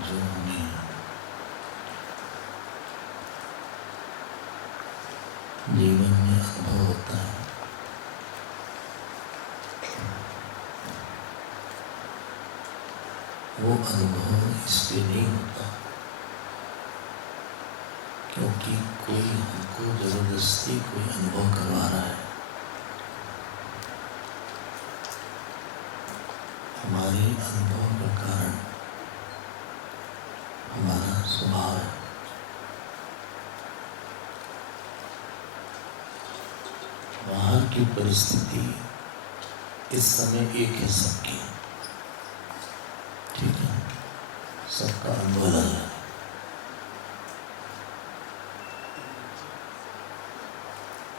जो हमें जीवन में अनुभव होता है, वो अनुभव इसलिए नहीं होता क्योंकि कोई हमको जबरदस्ती कोई अनुभव करवा रहा है। हमारे अनुभव का कारण हमारा स्वभाव है। बाहर की परिस्थिति इस समय एक है सबकी, ठीक है, सबका अनुभव अलग है।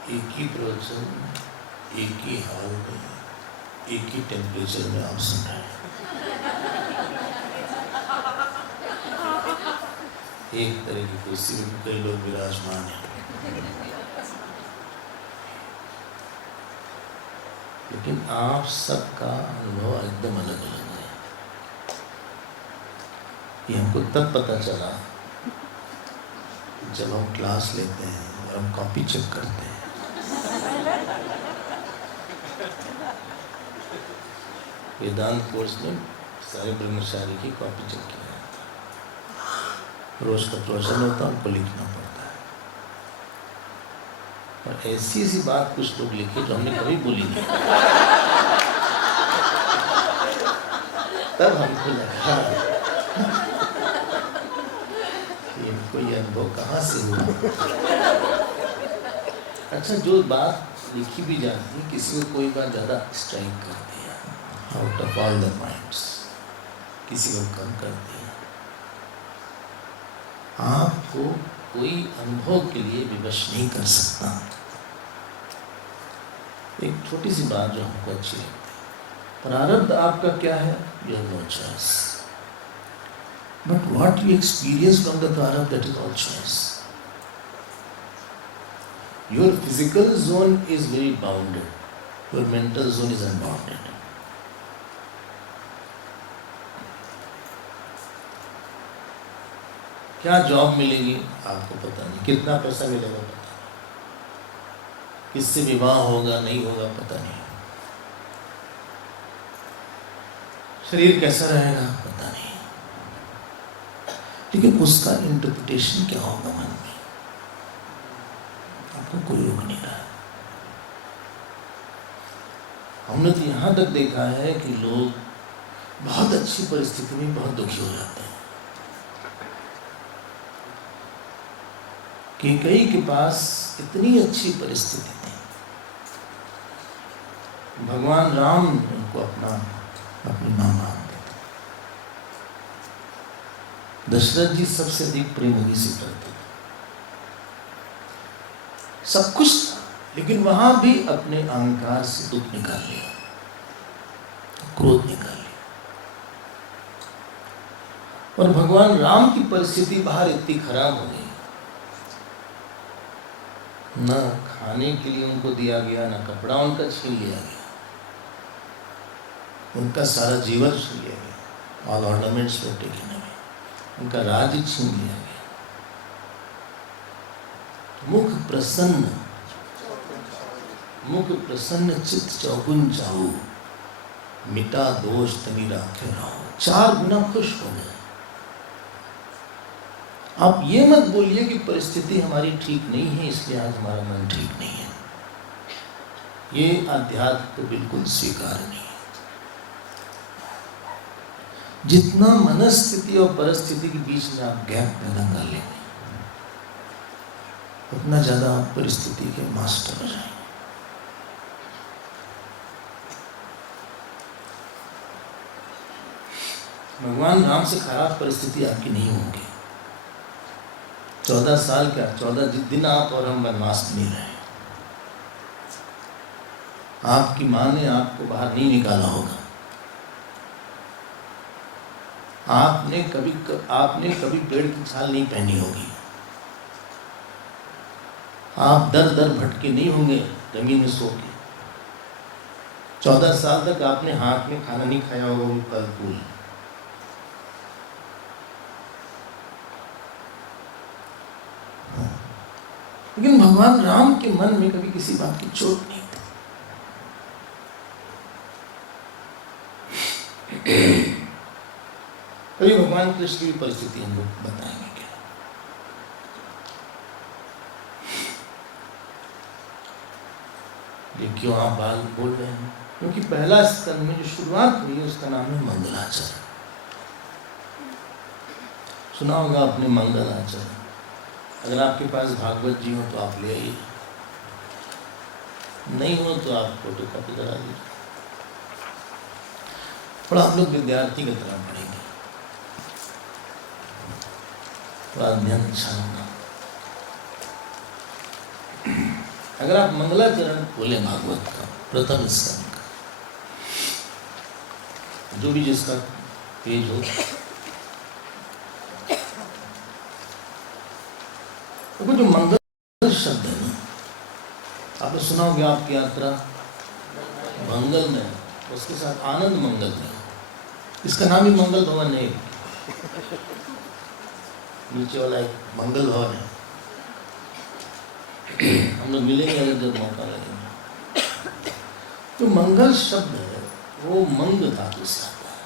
एक ही प्रवचन, एक ही हाल में, एक ही टेम्परेचर में आप सुन रहे हैं। एक तरह की कुर्सी में कई लोग विराजमान हैं, लेकिन आप सबका अनुभव एकदम अलग अलग है। ये हमको तब पता चला जब हम क्लास लेते हैं और हम कॉपी चेक करते हैं। वेदांत कोर्स में सारे ब्रह्मचारी की कॉपी चेक किया जाता है। रोज का प्रवचन होता है, उनको लिखना पड़ता है। और ऐसी ऐसी बात कुछ लोग लिखे जो हमने कभी बोली नहीं। तब हमको लगा कि इनको ये अनुभव कहाँ से हुआ। अच्छा, जो बात लिखी भी जाती है, किसी को कोई बात ज़्यादा स्ट्राइक करती है, out of all the minds, किसी को कम करती है। आपको कोई अनुभव के लिए विवश नहीं कर सकता। एक छोटी सी बात जो हमको अच्छी लगती है, प्रारब्ध आपका क्या है, you have no choice, but what you experience from the प्रारब्ध, that is all choice. Your physical zone is very bounded, your mental zone is unbounded. क्या जॉब मिलेगी आपको पता नहीं, कितना पैसा मिलेगा पता नहीं, किससे विवाह होगा नहीं होगा पता नहीं, शरीर कैसा रहेगा पता नहीं, लेकिन उसका इंटरप्रिटेशन क्या होगा मन में, आपको कोई रोक नहीं रहा। हमने तो यहाँ तक देखा है कि लोग बहुत अच्छी परिस्थिति में बहुत दुखी हो जाते हैं। कि कई के पास इतनी अच्छी परिस्थिति थी, भगवान राम उनको अपनी मां मानते थे, दशरथ जी सबसे अधिक प्रेम उन्हीं से करते थे, सब कुछ था, लेकिन वहां भी अपने अहंकार से दुख निकाल लिया, क्रोध निकाल लिया। और भगवान राम की परिस्थिति बाहर इतनी खराब हो गई, न खाने के लिए उनको दिया गया, न कपड़ा उनका छीन लिया गया, उनका सारा जीवन छीन लिया गया, all ornaments were taken away, उनका राज्य छीन लिया गया। मुख प्रसन्न चित्त चौगुन जाऊ, मिटा दोष तनी राखे रहो, 4 गुना खुश हो गए। आप ये मत बोलिए कि परिस्थिति हमारी ठीक नहीं है इसलिए आज हमारा मन ठीक नहीं है, ये अध्यात्म तो बिल्कुल स्वीकार नहीं है। जितना मनस्थिति और परिस्थिति के बीच में आप गैप पैदा कर लेंगे, उतना ज्यादा आप परिस्थिति के मास्टर हो जाएंगे। भगवान राम से खराब परिस्थिति आपकी नहीं होगी। 14 साल क्या, 14 दिन आप और हम वनवास में रहे, आपकी माँ ने आपको बाहर नहीं निकाला होगा, आपने कभी पेड़ की छाल नहीं पहनी होगी, आप दर दर भटके नहीं होंगे जमीन में सो के, 14 साल तक आपने हाथ में खाना नहीं खाया होगा, फल फूल। लेकिन भगवान राम के मन में कभी किसी बात की चोट नहीं थी। कभी भगवान कृष्ण की परिस्थिति हम लोग बताएंगे क्या? ये क्यों आप बाल बोल रहे हैं? क्योंकि पहला स्कंद में जो शुरुआत हुई है उसका नाम है मंगलाचरण। सुना होगा आपने मंगलाचरण। अगर आपके पास भागवत जी हो तो आप ले आइए, नहीं हो तो आप फोटो कॉपी करा लीजिए। थोड़ा हम लोग विद्यार्थी की तरह पढ़ेंगे, थोड़ा अध्ययन अच्छा होगा। अगर आप मंगलाचरण बोले भागवत का प्रथम स्कंद का, जो भी जिसका पेज हो, तो जो मंगल शब्द है ना, आपने सुना होगा आपकी यात्रा मंगल में, उसके साथ आनंद मंगल में, इसका नाम ही मंगल भवन है। नीचे वाला एक मंगल भवन है। हम लोग मिलेंगे अगर जब मौका लगेगा। जो मंगल शब्द है वो मंग धातु से आता है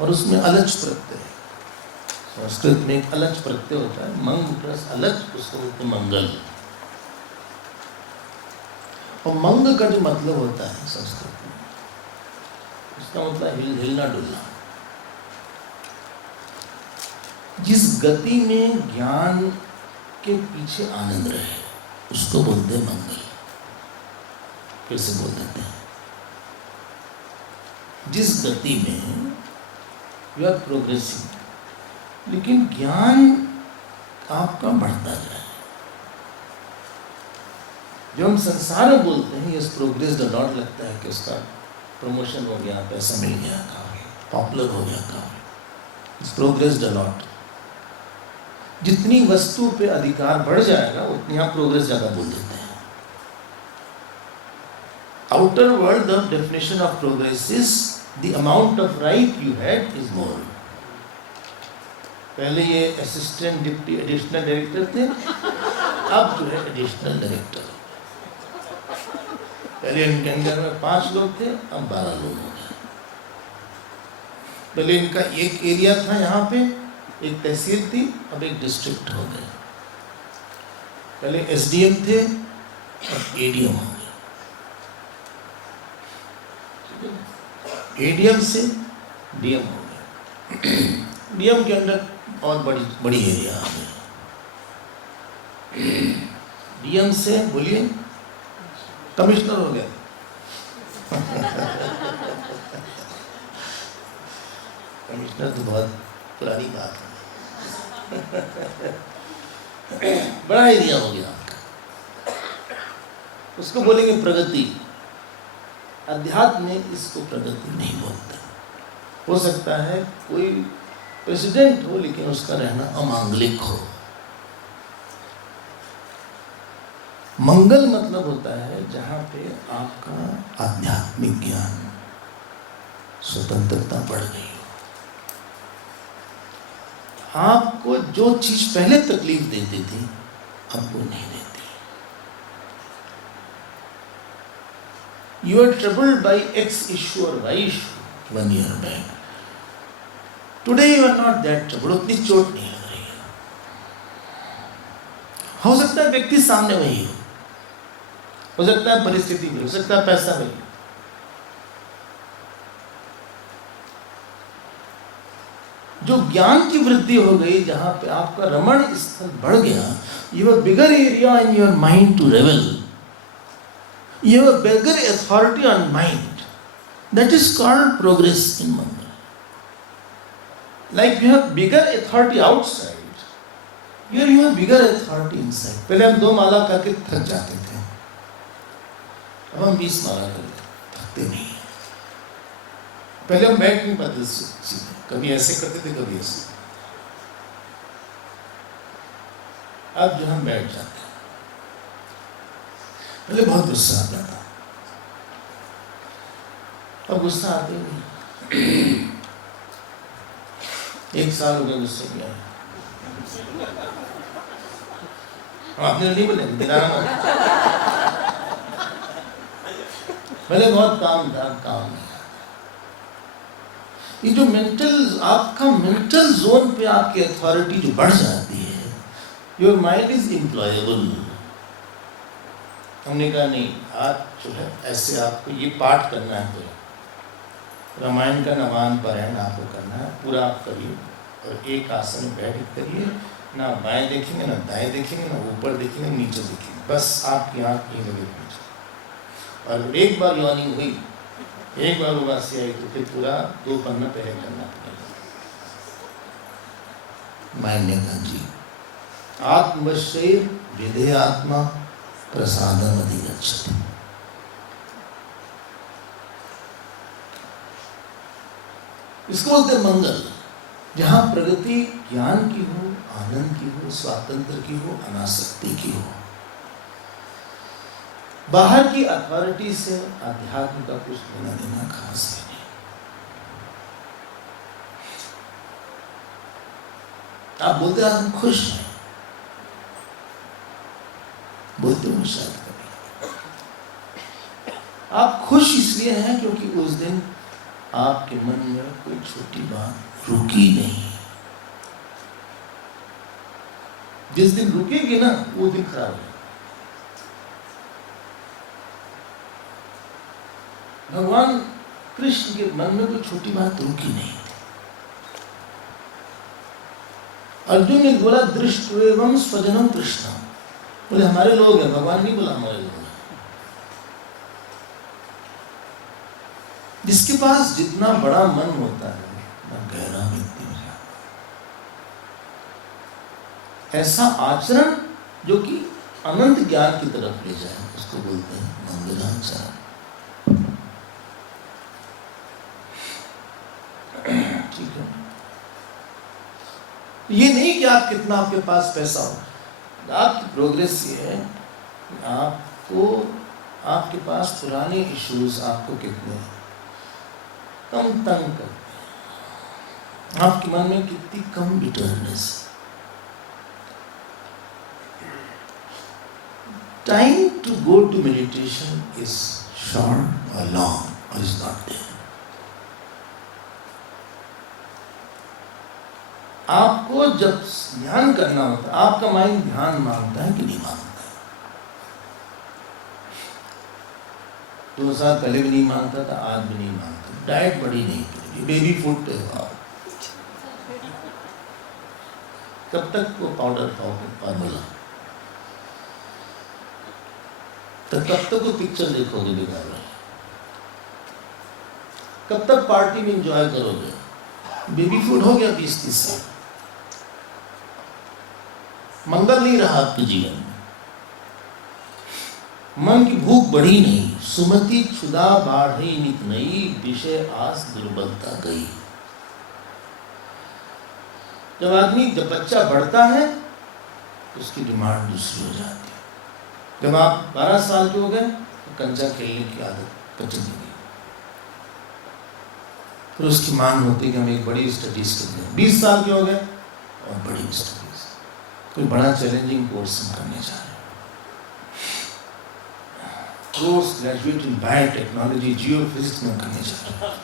और उसमें अलच प्रत्यय है। संस्कृत में एक अलच प्रत्यय होता है, मंग प्लस अलच, उसको बोलते हैं मंगल। और मंग का जो मतलब होता है संस्कृत में, उसका मतलब हिलना डुलना। जिस गति में ज्ञान के पीछे आनंद रहे उसको बोलते हैं मंगल। फिर से बोल देते हैं, जिस गति में यू आर प्रोग्रेसिंग, लेकिन ज्ञान आपका बढ़ता जाए। जो हम संसार में बोलते हैं यस प्रोग्रेस द लॉट, लगता है कि उसका प्रमोशन हो गया, पैसा मिल गया, पॉपुलर हो गया काम, इट्स प्रोग्रेस द लॉट। जितनी वस्तु पे अधिकार बढ़ जाएगा उतनी आप प्रोग्रेस ज़्यादा बोल देते हैं। Outer world the definition of progress is the amount of right you had is more. पहले ये असिस्टेंट डिप्टी एडिशनल डायरेक्टर थे, अब जो है एडिशनल डायरेक्टर। पहले इनके अंदर में 5 लोग थे, अब 12 लोग हो गए। पहले इनका एक एरिया था, यहाँ पे एक तहसील थी, अब एक डिस्ट्रिक्ट हो गया। पहले एसडीएम थे, अब एडीएम हो गए। एडीएम से डीएम हो गया। डीएम के अंदर और बड़ी एरिया आ गई। डीएम से बोलिए कमिश्नर हो गया। कमिश्नर तो बहुत पुरानी बात है। बड़ा एरिया हो गया, उसको बोलेंगे प्रगति। अध्यात्म में इसको प्रगति नहीं बोलते। हो सकता है कोई प्रेसिडेंट हो लेकिन उसका रहना अमांगलिक हो। मंगल मतलब होता है जहाँ पे आपका आध्यात्मिक ज्ञान, स्वतंत्रता बढ़ गई हो। आपको जो चीज पहले तकलीफ देती थी अब वो नहीं देती। You are troubled by X issue or Y issue 1 year back. Today you are not that troubled. उतनी चोट नहीं लग रही है। हो सकता है व्यक्ति सामने वही हो सकता है परिस्थिति भी, हो सकता है पैसा भी। जो ज्ञान की वृद्धि हो गई, जहां पे आपका रमण स्थल बढ़ गया, you have a bigger area in your mind to revel. You have a bigger authority on mind. That is called progress in Mangala. Like you have bigger authority outside, here you have bigger authority inside. पहले हम 2 माला करके थक जाते थे, अब हम 20 माला करके थकते नहीं। पहले हम बैठ नहीं पाते सीधे, कभी ऐसे करते थे कभी ऐसे। अब जो हम बैठ जाते हैं, पहले बहुत गुस्सा आता था, अब गुस्सा आते नहीं। 1 साल हो गया गुस्से किया। हम अपने नहीं बोले दिलाना भले बहुत काम था, काम नहीं। ये जो मेंटल, आपका मेंटल जोन पे आपकी अथॉरिटी जो बढ़ जाती है, योर माइंड इज एम्प्लॉयबल। हमने कहा नहीं, आज जो है ऐसे आपको ये पाठ करना है, तो रामायण का नवान पारायण आपको करना है, पूरा आप करिए और एक आसन में बैठ करिए, ना बाएं देखेंगे ना दाएं देखेंगे, ना ऊपर देखेंगे नीचे देखेंगे, बस आपकी आँख नहीं लगे पीछे। और एक बार यॉर्निंग हुई, एक बार उबासी आई, तो फिर पूरा 2 पन्ना पहले करना पड़ेगा। मायने का जी आत्मवश्यैर विधे आत्मा प्रसादम अधिगच्छति। इसको बोलते मंगल, जहां प्रगति ज्ञान की हो, आनंद की हो, स्वातंत्र की हो, अनासक्ति की हो। बाहर की अथॉरिटी से अध्यात्म का कुछ लेना देना खास है नहीं। आप बोलते हैं हम खुश हैं, बोलते हो शायद कभी आप खुश इसलिए हैं क्योंकि उस दिन आपके मन में कोई छोटी बात रुकी नहीं। जिस दिन रुकेगी ना, वो दिन खराब है। भगवान कृष्ण के मन में कोई छोटी बात रुकी नहीं। अर्जुन ने बोला दृष्टवेवं स्वजनम कृष्ण, बोले हमारे लोग हैं, भगवान नहीं बोला हमारे लोग हैं। जिसके पास जितना बड़ा मन होता है ना, गहरा व्यक्ति हो जाता है। ऐसा आचरण जो कि अनंत ज्ञान की तरफ ले जाए, उसको बोलते हैं मंगलाचरण। ठीक है, ये नहीं कि आप कितना आपके पास पैसा हो, आपकी प्रोग्रेस ये है कि आपको, आपके पास पुराने इश्यूज आपको कितने कम तंग करते हैं, आपके मन में कितनी कम bitterness. Time to go to meditation is short और लॉन्ग और इज नॉट देयर। आपको जब ध्यान करना होता है, आपका माइंड ध्यान मांगता है कि नहीं मांगता है? 2 साल पहले भी नहीं मांगता था, आज भी नहीं मांगता। डाइट बड़ी नहीं करेगी, बेबी फूड पे खाओ। कब तक वो पाउडर खाओगे, फार्मूला? तो कब तक वो पिक्चर देखोगे बेकार में? कब तक पार्टी में एंजॉय करोगे? बेबी फूड हो गया 20-30 साल, मंगल नहीं रहा आपके जीवन में। मन की भूख बढ़ी नहीं, सुमति क्षुधा बाढ़ी नित नई, विषय आस दुर्बलता गई। जब बच्चा बढ़ता है तो उसकी डिमांड दूसरी हो जाती है। जब आप 12 साल के हो गए तो कंचा खेलने की आदत बचने लगी, फिर उसकी मांग होती है कि हम एक बड़ी स्टडीज करते हैं। 20 साल के हो गए और बड़ी स्टडीज, कोई बड़ा चैलेंजिंग कोर्स हम करने जा रहे हैं, post graduate in biotechnology, geophysics में करने जा रहे हैं।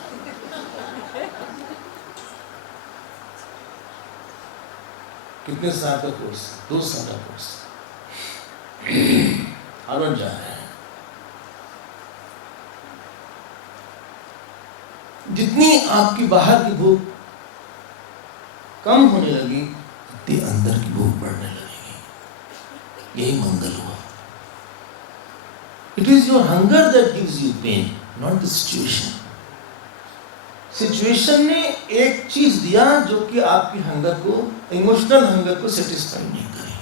कितने साल का कोर्स? 2 साल का कोर्स। हार्वर्ड जा रहे हैं। जितनी आपकी बाहर की भूख कम होने लगी, उतनी अंदर की भूख बढ़ने लगेगी। यही मंगल हुआ। It is your hunger that gives you pain, not the situation. Situation ने एक चीज दिया जो कि आपकी हंगर को, इमोशनल हंगर को सेटिस्फाई नहीं करी।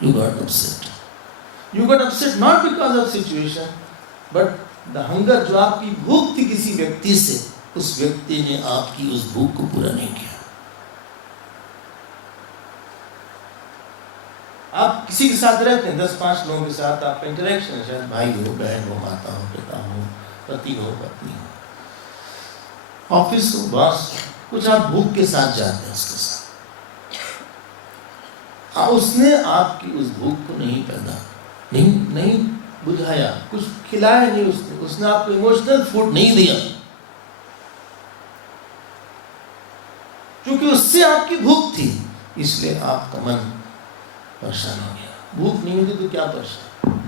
You got upset. You got upset not because of situation, but the hunger जो आपकी भूख थी किसी व्यक्ति से, उस व्यक्ति ने आपकी उस भूख को पूरा नहीं किया। आप किसी के साथ रहते हैं, 10-5 लोगों के साथ आपका इंटरेक्शन है, शायद भाई हो, बहन हो, माता हो, पिता हो, पति हो, पत्नी हो, ऑफिस हो, बॉस, कुछ आप भूख के साथ जाते हैं उसके साथ। उसने आपकी उस भूख को नहीं पैदा नहीं बुझाया, कुछ खिलाया नहीं उसने आपको इमोशनल फूड नहीं दिया, क्योंकि उससे आपकी भूख थी, इसलिए आपका मन परेशान हो गया। भूख नहीं होती तो क्या परेशान।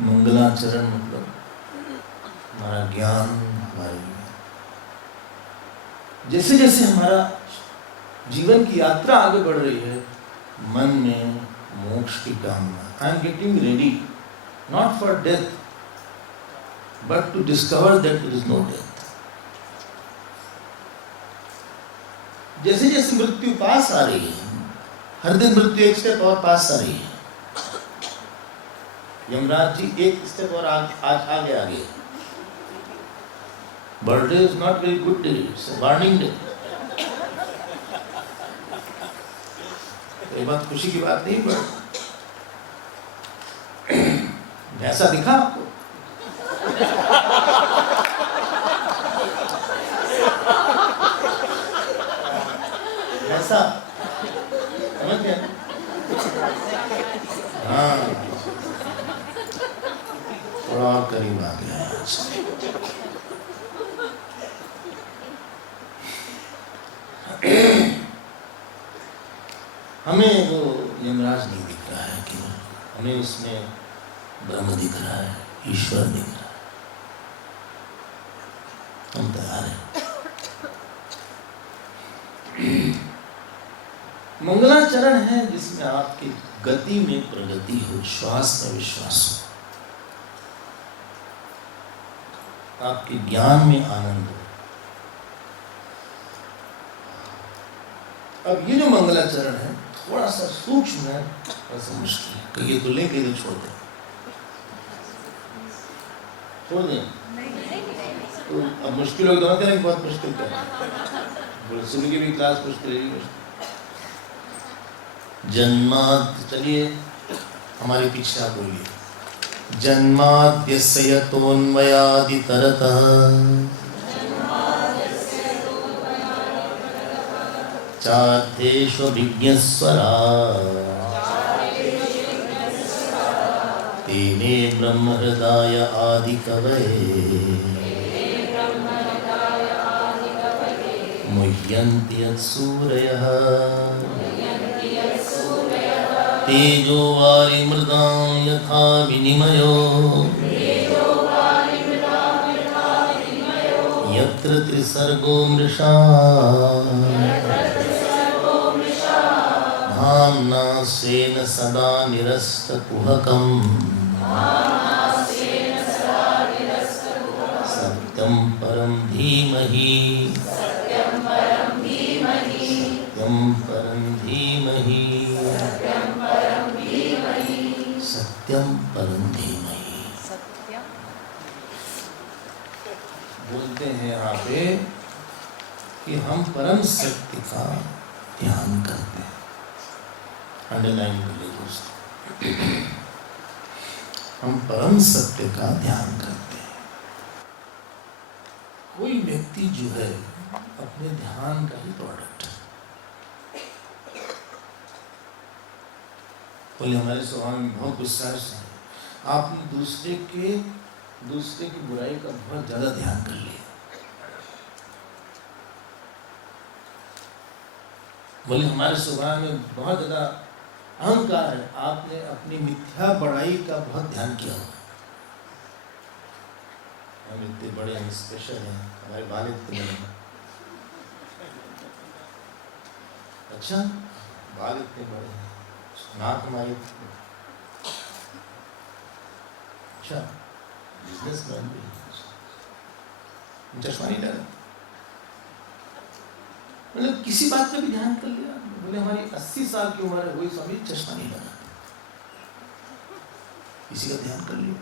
मंगलाचरण मतलब हमारा ज्ञान, हमारी जैसे जैसे हमारा जीवन की यात्रा आगे बढ़ रही है, मन में मोक्ष की कामना, I am getting ready not for death but to discover that there is no death. जैसे जैसे मृत्यु पास आ रही है, हर दिन मृत्यु एक स्टेप और पास आ रही है। यमराज जी एक स्टेप और आगे। Birthday is not very good day, it's a warning day. ये बात खुशी की बात नहीं, पर ऐसा दिखा आपको? ऐसा समझ गया? हाँ, थोड़ा और करीब आ गया। हमें वो यमराज नहीं दिख रहा है, कि हमें उसमें ब्रह्म दिख रहा है, ईश्वर दिख रहा है। हम तैयार हैं। मंगलाचरण है जिसमें आपकी गति में प्रगति हो, श्वास में विश्वास हो, आपके ज्ञान में आनंद हो। अब ये जो मंगलाचरण है थोड़ा सा सूक्ष्म है, थोड़ा सा मुश्किल है। कहिए तो लेके तो छोड़ दें, तो अब मुश्किल हो तो करें, बहुत मुश्किल करें। बोले शुरू की भी क्लास मुश्किल है। जन्मात्, चलिए हमारे पीछे आप बोलिए, जन्माद्यस्य यतोन्मयादितरतः चार्थेष्वभिज्ञस्वरात् तेने ब्रह्महृदाय आदिकवये मुह्यन्ति यत्सूरयः तेजो वारिमृदां यथा विनिमयो यत्र त्रिसर्गो मृषा धाम्ना स्वेन सदा निरस्तकुहकम् सत्यं परं धीमहि सत्यं परं धीमहि सत्यं परम धीमहि। बोलते हैं यहाँ पे कि हम परम सत्य का ध्यान करते हैं। अंडरलाइन कर लीजिए दोस्तों, हम परम सत्य का ध्यान करते हैं। कोई व्यक्ति जो है अपने ध्यान का ही प्रोडक्ट है। बोले हमारे स्वभाव में बहुत गुस्सा है, आपने दूसरे की बुराई का बहुत ज्यादा ध्यान कर लिया। बोले हमारे स्वभाव में बहुत ज्यादा अहंकार है, आपने अपनी मिथ्या बड़ाई का बहुत ध्यान किया। हम इतने बड़े हैं, स्पेशल हैं, हमारे बाल इतने बड़े हैं। अच्छा, बाल इतने बड़े हैं, नाक हमारी, अच्छा बिजनेसमैन भी, चश्मा नहीं लगा। मतलब किसी बात का भी ध्यान कर लिया। बोले हमारी 80 साल की उम्र है, वही स्वामी चश्मा नहीं लगा, किसी का ध्यान कर लिया।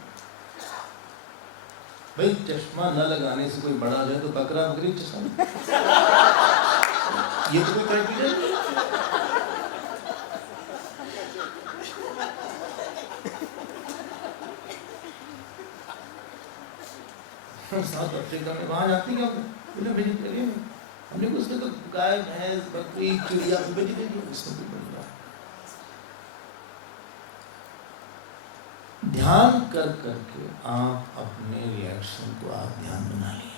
भाई चश्मा न लगाने से कोई बड़ा जाए तो बकरा बकरी चश्मा नहीं, ये तो कोई क्राइटेरिया नहीं। साउथ अफ्रीका में वहां जाती क्या, बोले वेजिटेरियन हमने को उसमें तो गाय भैंस बकरी चिड़िया वेजिटेरियन, इसमें कोई बड़ी बात। ध्यान कर करके आप अपने रिएक्शन को आप ध्यान बना लिए।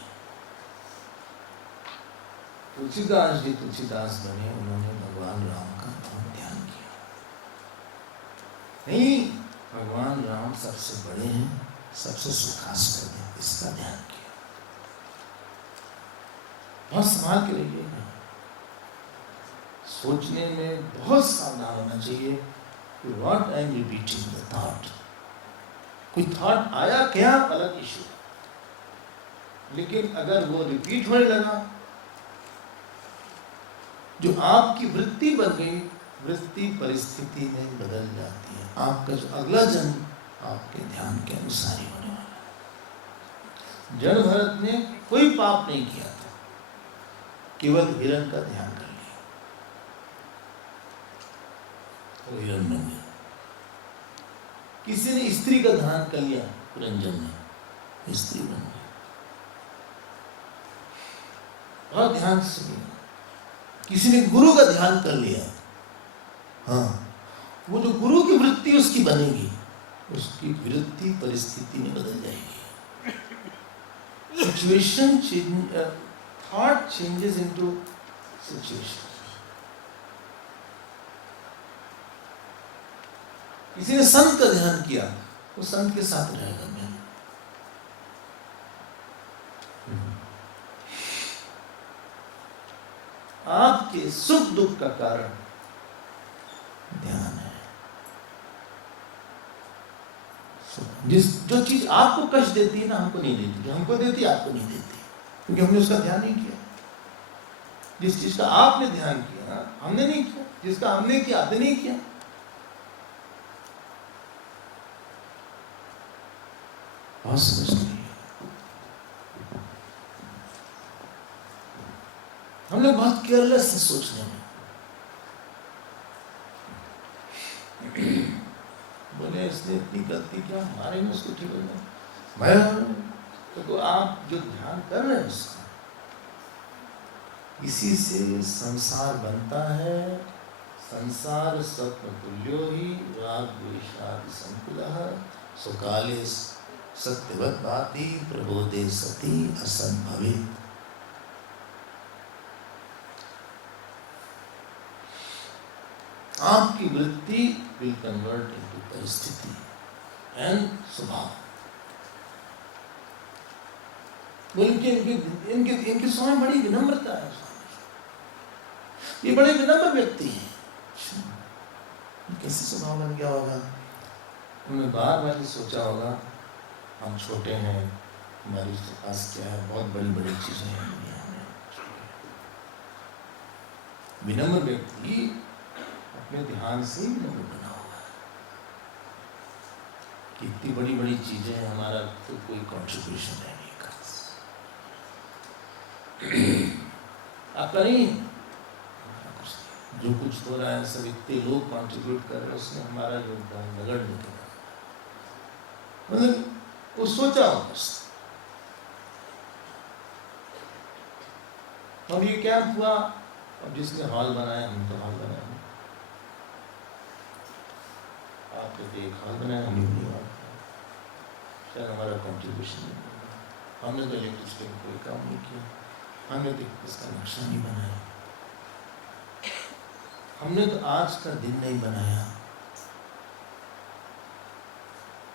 तुलसीदास जी तुलसीदास बने, उन्होंने भगवान राम का बहुत ध्यान किया। नहीं, भगवान राम सबसे बड़े हैं, सबसे सुखास्पद है, इसका ध्यान किया। बहुत संभाल के रहिएगा, सोचने में बहुत सावधान होना चाहिए। What I am repeating the thought, कोई थॉट आया क्या अलग इशू, लेकिन अगर वो रिपीट होने लगा, जो आपकी वृत्ति बन गई, वृत्ति परिस्थिति में बदल जाती है। आपका जो अगला जन्म आपके ध्यान के अनुसार ही होने वाला है। जड़ भरत ने कोई पाप नहीं किया था, केवल हिरण का ध्यान कर लिया, वो हिरण बन गया। किसी ने स्त्री का ध्यान कर लिया, पुरंजन ने स्त्री बन गई। और ध्यान से किसी ने गुरु का ध्यान कर लिया, हाँ, वो जो गुरु की वृत्ति उसकी बनेगी, उसकी वृत्ति परिस्थिति में बदल जाएगी। Situation change, thought changes into situation. किसी ने संत का ध्यान किया, वो संत के साथ रहेगा। मैं आपके सुख दुख का कारण ध्यान है। जिस जो चीज आपको कष्ट देती है ना, हमको नहीं देती, जो हमको देती है आपको नहीं देती, क्योंकि हमने उसका ध्यान नहीं किया। जिस चीज का आपने ध्यान किया ना, हमने नहीं किया, जिसका हमने किया आपने नहीं किया। बहुत समझते हैं हम लोग, बहुत केयरलेस है सोचने में। बोले इसने इतनी गलती किया, हमारे में उसको ठीक होगा। मैं तो आप जो ध्यान कर रहे हैं उसका, इसी से संसार बनता है। संसार स्वप्न तुल्यो ही राग द्वेषादि संकुलः सुकाले सत्यवत भाति प्रबोधे सति असंभवे। आपकी वृत्ति विल कन्वर्ट इनटू परिस्थिति एंड स्वभाव। इनके स्वामी बड़ी विनम्रता है, ये बड़े विनम्र व्यक्ति हैं। कैसे स्वभाव बन गया होगा? उन्होंने बार बार ये सोचा होगा, हम छोटे हैं, हमारे पास क्या है, बहुत बड़ी बड़ी चीजें हैं दुनिया में। विनम्र व्यक्ति अपने ध्यान से ही विनम्र बना हुआ है। कितनी बड़ी बड़ी चीजें हैं, हमारा तो कोई कंट्रीब्यूशन है नहीं का। आपका नहीं, जो कुछ हो रहा है सब इतने लोग कंट्रीब्यूट कर रहे हैं, उसमें हमारा योगदान नगण्य है। मतलब वो सोचा हो बस। अब ये कैंप हुआ, अब जिसने हॉल बनाया, हम तो हॉल बनाया, आपने तो एक हॉल बनाया, हमने भी हॉल, शायद हमारा कंट्रीब्यूशन नहीं है। हमने तो इलेक्ट्रिसिटी में कोई काम नहीं किया, हमने तो इसका नक्शा नहीं बनाया, हमने तो आज का दिन नहीं बनाया।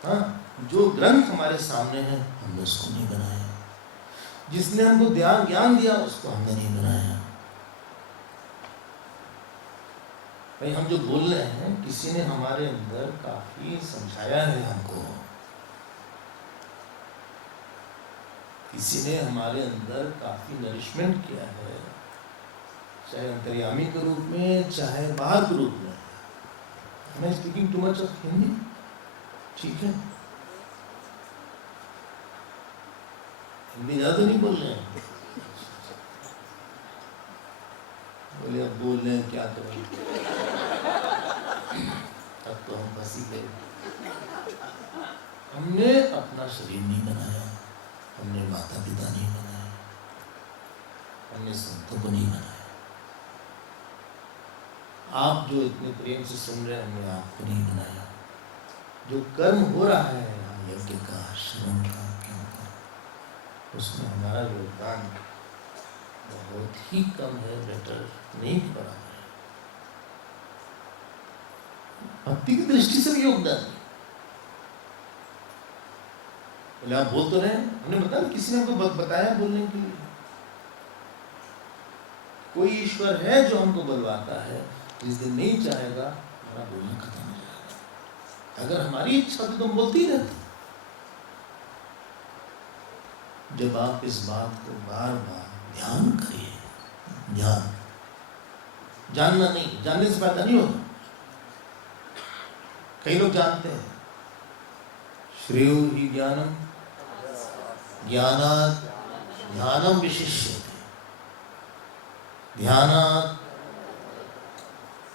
हाँ, जो ग्रंथ हमारे सामने है हमने उसको नहीं बनाया, जिसने हमको ज्ञान दिया उसको हमने नहीं बनाया। भाई हम जो बोल रहे हैं, किसी ने हमारे अंदर काफी समझाया है हमको, किसी ने हमारे अंदर काफी नरिशमेंट किया है, चाहे अंतर्यामी के रूप में, चाहे बाहर के रूप में। मैं speaking too much of Hindi, ठीक है, हिंदी ज्यादा नहीं बोल रहे हैं, बोले अब बोल रहे हैं क्या करें, अब तो हम फंसी गए। हमने अपना शरीर नहीं बनाया, हमने माता पिता नहीं बनाया, हमने संतों को नहीं बनाया। आप जो इतने प्रेम से सुन रहे हैं, हमने आपको नहीं बनाया। जो कर्म हो रहा है यज्ञ का, श्रवण का, कीर्तन का, उसमें हमारा योगदान बहुत ही कम है, बेटर नहीं के बराबर है। भक्ति की दृष्टि से भी योगदान नहीं। बोले आप बोल तो रहे हैं, हमने बताया किसी ने हमको बताया बोलने के लिए। कोई ईश्वर है जो हमको बुलवाता है, जिस दिन नहीं चाहेगा हमारा बोलना खत्म हो जाएगा। अगर हमारी इच्छा तो हम बोलते ही रहते। जब आप इस बात को बार बार ध्यान करिए, ध्यान जानना नहीं, जानने से फायदा नहीं होगा। कई लोग जानते हैं श्रेयो ही ज्ञानम ज्ञानात् ध्यानम विशिष्यते, ध्यानात्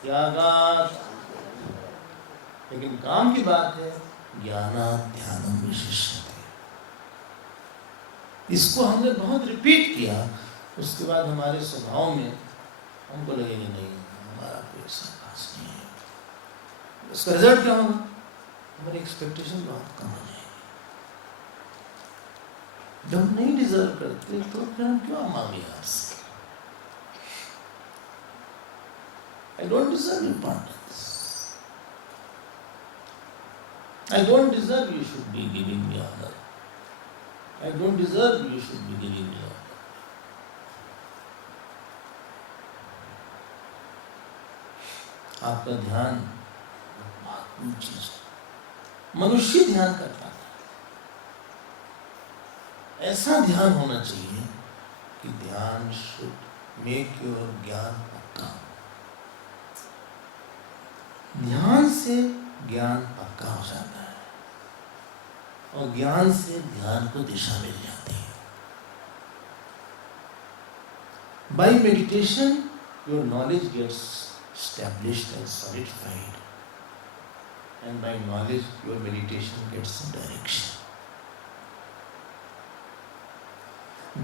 त्यागात्, लेकिन काम की बात है ज्ञानात् ध्यानम विशिष्यते। इसको हमने बहुत रिपीट किया, उसके बाद हमारे स्वभाव में हमको लगेगा नहीं हमारा कोई ऐसा खास नहीं है। उसका रिजल्ट क्या होगा? हमारी एक्सपेक्टेशन बहुत कम हो जाएगी। जब हम नहीं डिजर्व करते तो फिर हम क्यों मांगे आपसे? I don't deserve importance. I don't deserve you should be giving me honor. I don't deserve you should be giving me honor. आपका ध्यान महत्वपूर्ण चीज है। मनुष्य ध्यान करता है, ऐसा ध्यान होना चाहिए कि ध्यान शुड मेक योर ज्ञान पक्का। ध्यान से ज्ञान पक्का हो जाता है और ज्ञान से ध्यान को दिशा मिल जाती है। By meditation, your knowledge gets established and solidified, and by knowledge, your meditation gets direction.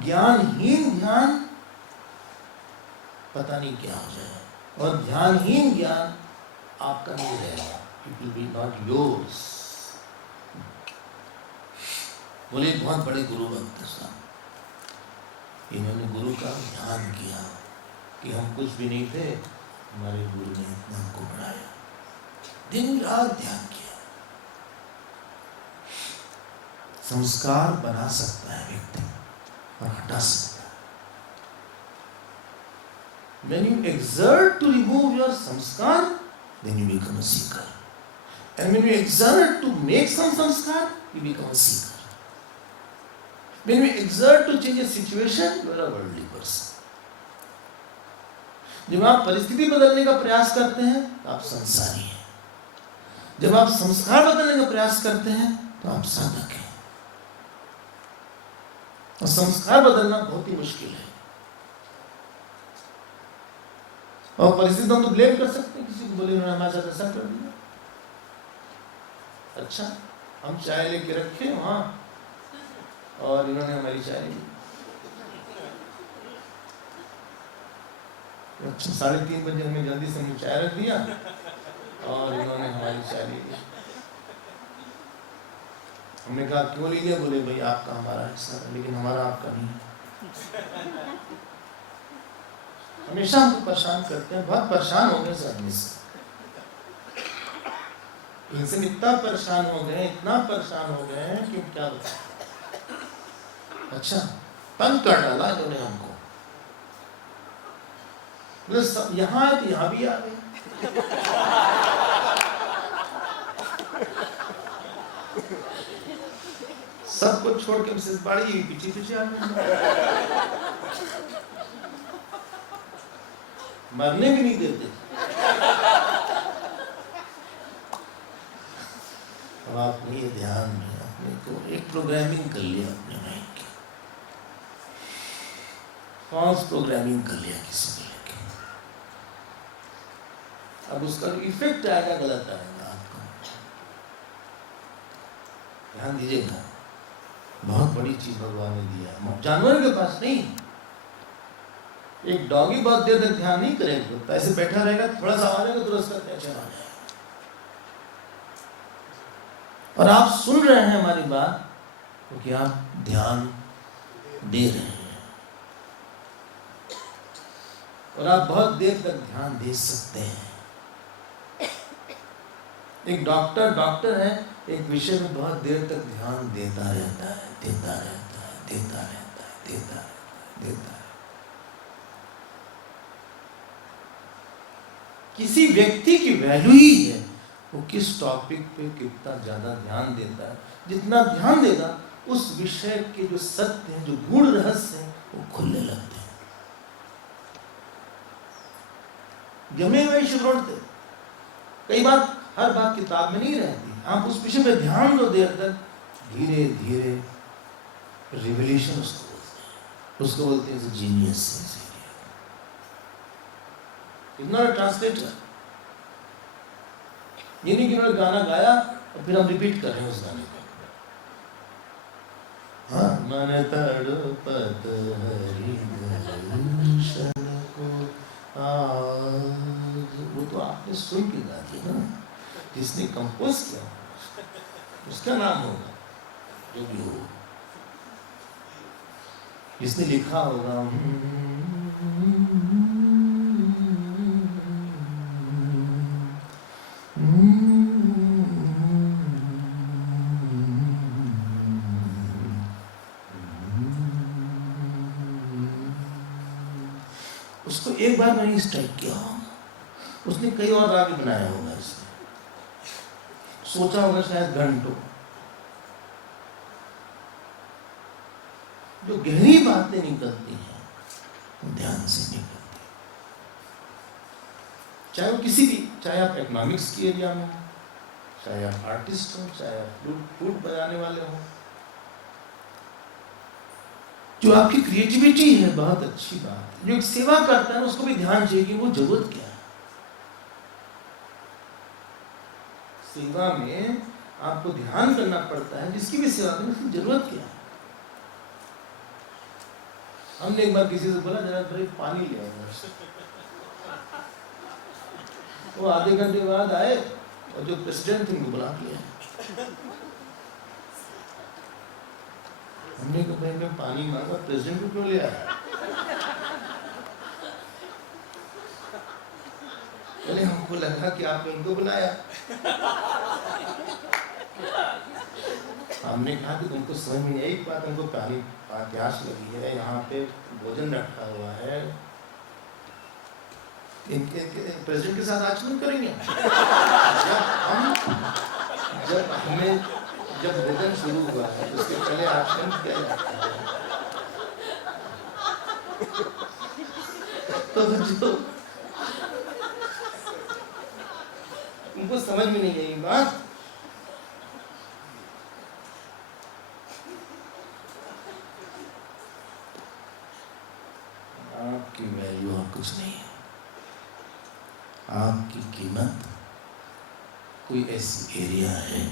ज्ञानहीन ध्यान पता नहीं क्या हो जाए, और ध्यानहीन ज्ञान आपका नहीं रहेगा। It will be not yours. बोले बहुत बड़े गुरु भक्त साहब, इन्होंने गुरु का ध्यान किया कि हम कुछ भी नहीं थे, हमारे गुरु ने इतना हमको बढ़ाया, दिन रात ध्यान किया। संस्कार बना सकता है व्यक्ति और हटा सकता है। When you exert to remove your samskar, then you become a seeker. And when you exert to make some samskar, you become a seeker. When you exert to change a situation, you are a worldly person. जब आप परिस्थिति बदलने का प्रयास करते हैं तो आप संसारी हैं। जब आप संस्कार बदलने का प्रयास करते हैं तो आप साधक हैं। और संस्कार बदलना बहुत ही मुश्किल है। और परिस्थिति हम तो ब्लेम कर सकते हैं, किसी को बोले उन्होंने हमारे साथ ऐसा कर दिया। अच्छा, हम चाय लेके रखे वहां और इन्होंने हमारी चाय ली। अच्छा, 3:30 बजे हमें जल्दी से चाय रख दिया और इन्होंने हमारी चाय ली। हमने कहा क्यों ली लिया? बोले भाई आपका हमारा हिस्सा है, लेकिन हमारा आपका नहीं। हमेशा हमको परेशान करते हैं, बहुत परेशान हो गए इस आदमी से। इनसे इतना परेशान हो गए, इतना परेशान हो गए कि क्या बताएं। अच्छा, तंग कर डाला इन्होंने हमको। यहाँ है तो यहाँ भी आ गए। सब कुछ छोड़ के मिसेस बाड़ी पीछे पीछे आ गए, मरने भी नहीं देते। अब आपने ये ध्यान में अपने को एक प्रोग्रामिंग कर लिया अपने माइंड की, फॉल्स प्रोग्रामिंग कर लिया किसी को लेके। अब उसका इफेक्ट आएगा, गलत आएगा आपको। ध्यान दीजिएगा, बहुत बड़ी चीज भगवान ने दिया, जानवर के पास नहीं। एक डॉगी बहुत देर तक ध्यान नहीं करेगा, तो ऐसे बैठा रहेगा, थोड़ा सा आवाज आएगा तुरंत उसका अटेंशन आ जाएगा। और आप सुन रहे हैं हमारी बात क्योंकि आप ध्यान दे रहे हैं, और आप बहुत देर तक ध्यान दे सकते हैं। एक डॉक्टर है, एक विषय में बहुत देर तक ध्यान देता रहता है, देता रहता है, देता रहता है, देता रहता है, देता है। किसी व्यक्ति की वैल्यू ही है वो किस टॉपिक पे कितना ज्यादा ध्यान देता है। जितना ध्यान देगा उस विषय के जो सत्य हैं, जो गूढ़ रहस्य हैं, वो खुलने लगते हैं। जमे हुए शुरुआत, कई बार हर बात किताब में नहीं रहती, आप उस विषय पे ध्यान दो देर तक, धीरे धीरे रिवलेशन उसको बोलते हैं जीनियस। इतना ट्रांसलेटर ये नहीं कि उन्होंने गाना गाया और फिर हम रिपीट कर रहे हैं उस गाने को। हाँ, मन तड़पत हरि दर्शन को आज, वो तो आपने सुन के गा दिया ना, जिसने कंपोज किया उसका नाम होगा, जो भी हो, जिसने लिखा होगा। उसको एक बार नहीं स्ट्राइक किया होगा, उसने कई और राग बनाया होगा, इसने सोचा होगा शायद घंटों। जो गहरी बातें निकलती हैं वो ध्यान से निकलती है। चाहे वो किसी भी, चाहे आप इकोनॉमिक्स की एरिया में, चाहे आप आर्टिस्ट हो, चाहे आप फ्लूट बजाने वाले हो, जो आपकी क्रिएटिविटी है बहुत अच्छी बात है। जो एक सेवा करता है उसको भी ध्यान चाहिए कि वो जरूरत क्या है। सेवा में आपको ध्यान करना पड़ता है, जिसकी भी सेवा करनी उसकी जरूरत क्या है। हमने एक बार किसी से बोला जरा ब्रेक पानी ले आओ, वो आधे घंटे बाद आए और जो प्रेसिडेंट थे उनको बुला लिया। हमने कहा भाई मैं पानी मांगा, प्रेसिडेंट को क्यों ले आया? बोले हमको लगा कि आपने उनको बुलाया। हमने कहा कि तुमको समझ में यही बात, हमको पानी प्यास लगी है, यहाँ पे भोजन रखा हुआ है, इनके प्रेसिडेंट के साथ आचरण करेंगे। जब भोजन शुरू हुआ है उसके पहले आचरण किया जाता है। तो जो उनको समझ में नहीं आई बात, आपकी वैल्यू और कुछ नहीं है। आपकी कीमत कोई ऐसी एरिया है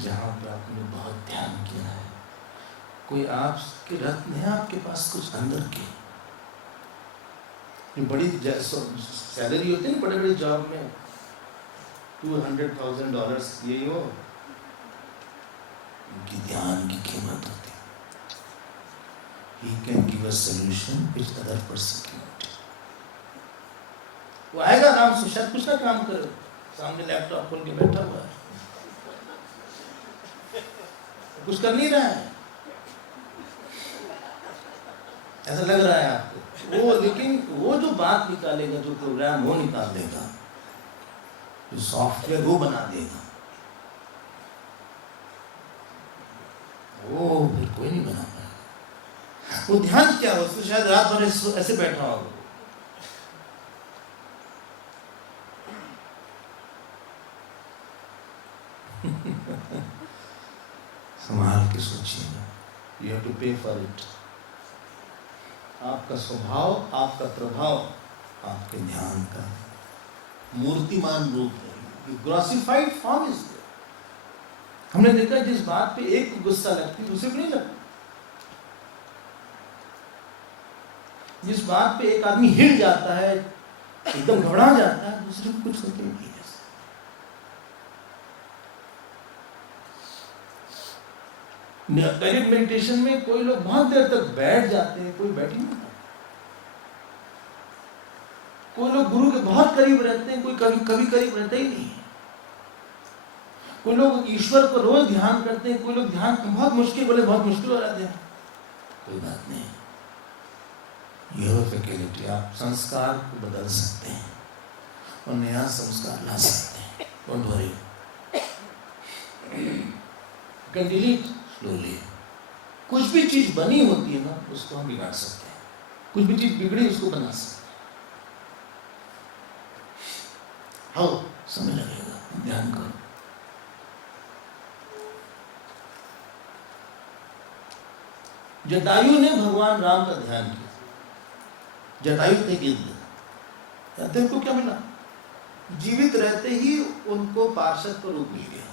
जहाँ पर आपने बहुत ध्यान किया है, कोई आपके रत्न है आपके पास कुछ अंदर के। बड़ी सैलरी होती है ना बड़े बड़े जॉब में, $200,000 ये हो, उनकी ध्यान की कीमत होती है। He can give a solution which other person cannot. वो आएगा आराम से, शायद कुछ ना काम करे, सामने लैपटॉप खोल के बैठा हुआ है, कुछ कर नहीं रहा है, ऐसा लग रहा है आपको वो, लेकिन वो जो बात निकालेगा, जो प्रोग्राम वो निकाल देगा, जो सॉफ्टवेयर वो बना देगा, वो फिर कोई नहीं बना पाएगा। वो ध्यान क्या हो, उसको शायद रात भर ऐसे बैठा होगा। संभाल के सोचिएगा, यू हैव टू पे फॉर इट। आपका स्वभाव, आपका प्रभाव, आपके ध्यान का मूर्तिमान रूप है, ग्लॉसिफाइड फॉर्म इज देयर। हमने देखा जिस बात पे एक गुस्सा लगती दूसरे को नहीं लगता। जिस बात पे एक आदमी हिल जाता है, एकदम घबरा जाता है, दूसरे को कुछ होते नहीं है। डायरेक्ट मेडिटेशन में कोई लोग बहुत देर तक बैठ जाते हैं, कोई बैठ ही नहीं पाता। कोई लोग गुरु के बहुत करीब रहते हैं, कोई कभी कभी करीब रहता ही नहीं है। कोई लोग ईश्वर को रोज ध्यान करते हैं, कोई लोग ध्यान बहुत मुश्किल, बोले बहुत मुश्किल हो जाते हैं। कोई बात नहीं, ये हो फैकल्टी, आप संस्कार को बदल सकते हैं और नया संस्कार ला सकते हैं। Don't worry, can delete slowly. कुछ भी चीज बनी होती है ना, उसको हम बिगाड़ सकते हैं। कुछ भी चीज बिगड़ी, उसको बना सकते हैं। हाँ, समय लगेगा, ध्यान करो। जटायु ने भगवान राम का ध्यान किया। जटायु थे गिद्ध, कहते उनको क्या मिला? जीवित रहते ही उनको पार्षद का रूप मिल गया।